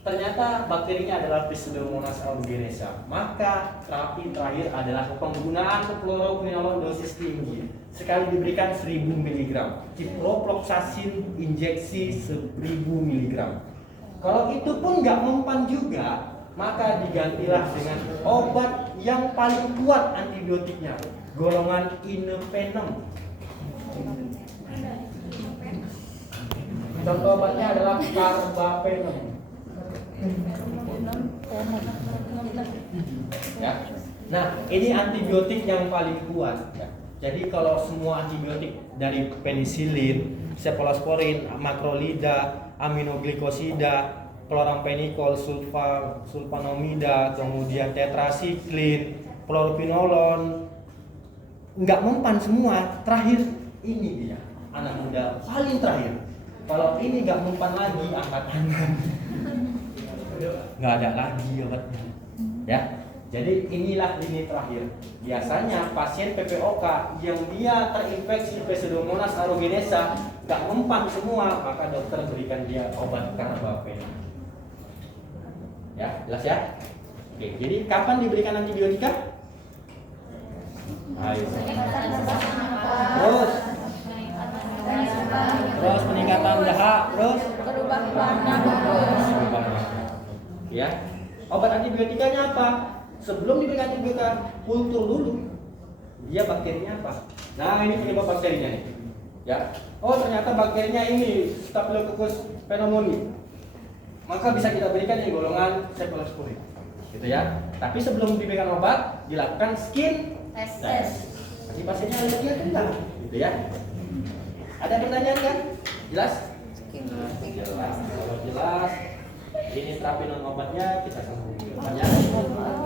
Ternyata bakterinya adalah Pseudomonas aeruginosa. Maka terapi terakhir adalah penggunaan fluoroquinolone dosis tinggi. Sekali diberikan 1000 mg. Ciprofloxacin injeksi 1000 mg. Kalau itu pun nggak mempan juga, maka digantilah dengan obat yang paling kuat antibiotiknya, golongan Inepenem. Contoh obatnya adalah carbapenem. Ya. Nah, ini antibiotik yang paling kuat. Ya. Jadi kalau semua antibiotik dari penisilin, cephalosporin, makrolida, aminoglikosida, chloramphenicol, sulfanomida, kemudian tetrasiklin, fluoroquinolone, nggak mempan semua. Terakhir ini dia, anak muda paling terakhir. Kalau ini nggak mempan lagi, angkat tangan. nggak ada lagi obatnya. Ya, jadi inilah lini terakhir. Biasanya pasien PPOK yang dia terinfeksi Pseudomonas aeruginosa nggak mempan semua, maka dokter berikan dia obat carbapenem. Ya, jelas ya? Oke, jadi kapan diberikan antibiotika? Ayo. Terus peningkatan dahak, terus Perubahan warna. ya. Obat antibiotikanya apa? Sebelum diberikan antibiotika, kultur dulu. Dia bakterinya apa? Nah, ini penyebab bakterinya nih. Ya. Oh, ternyata bakterinya ini Staphylococcus pneumoniae. Maka bisa kita berikan yang golongan cephalosporin. Gitu ya. Tapi sebelum diberikan obat, dilakukan skin test. Jadi pasiennya alergi atau enggak? Gitu ya. Ada pertanyaan kan? Jelas? Jelas. Kalau jelas, ini terapi non obatnya kita sambung. Pertanyaan?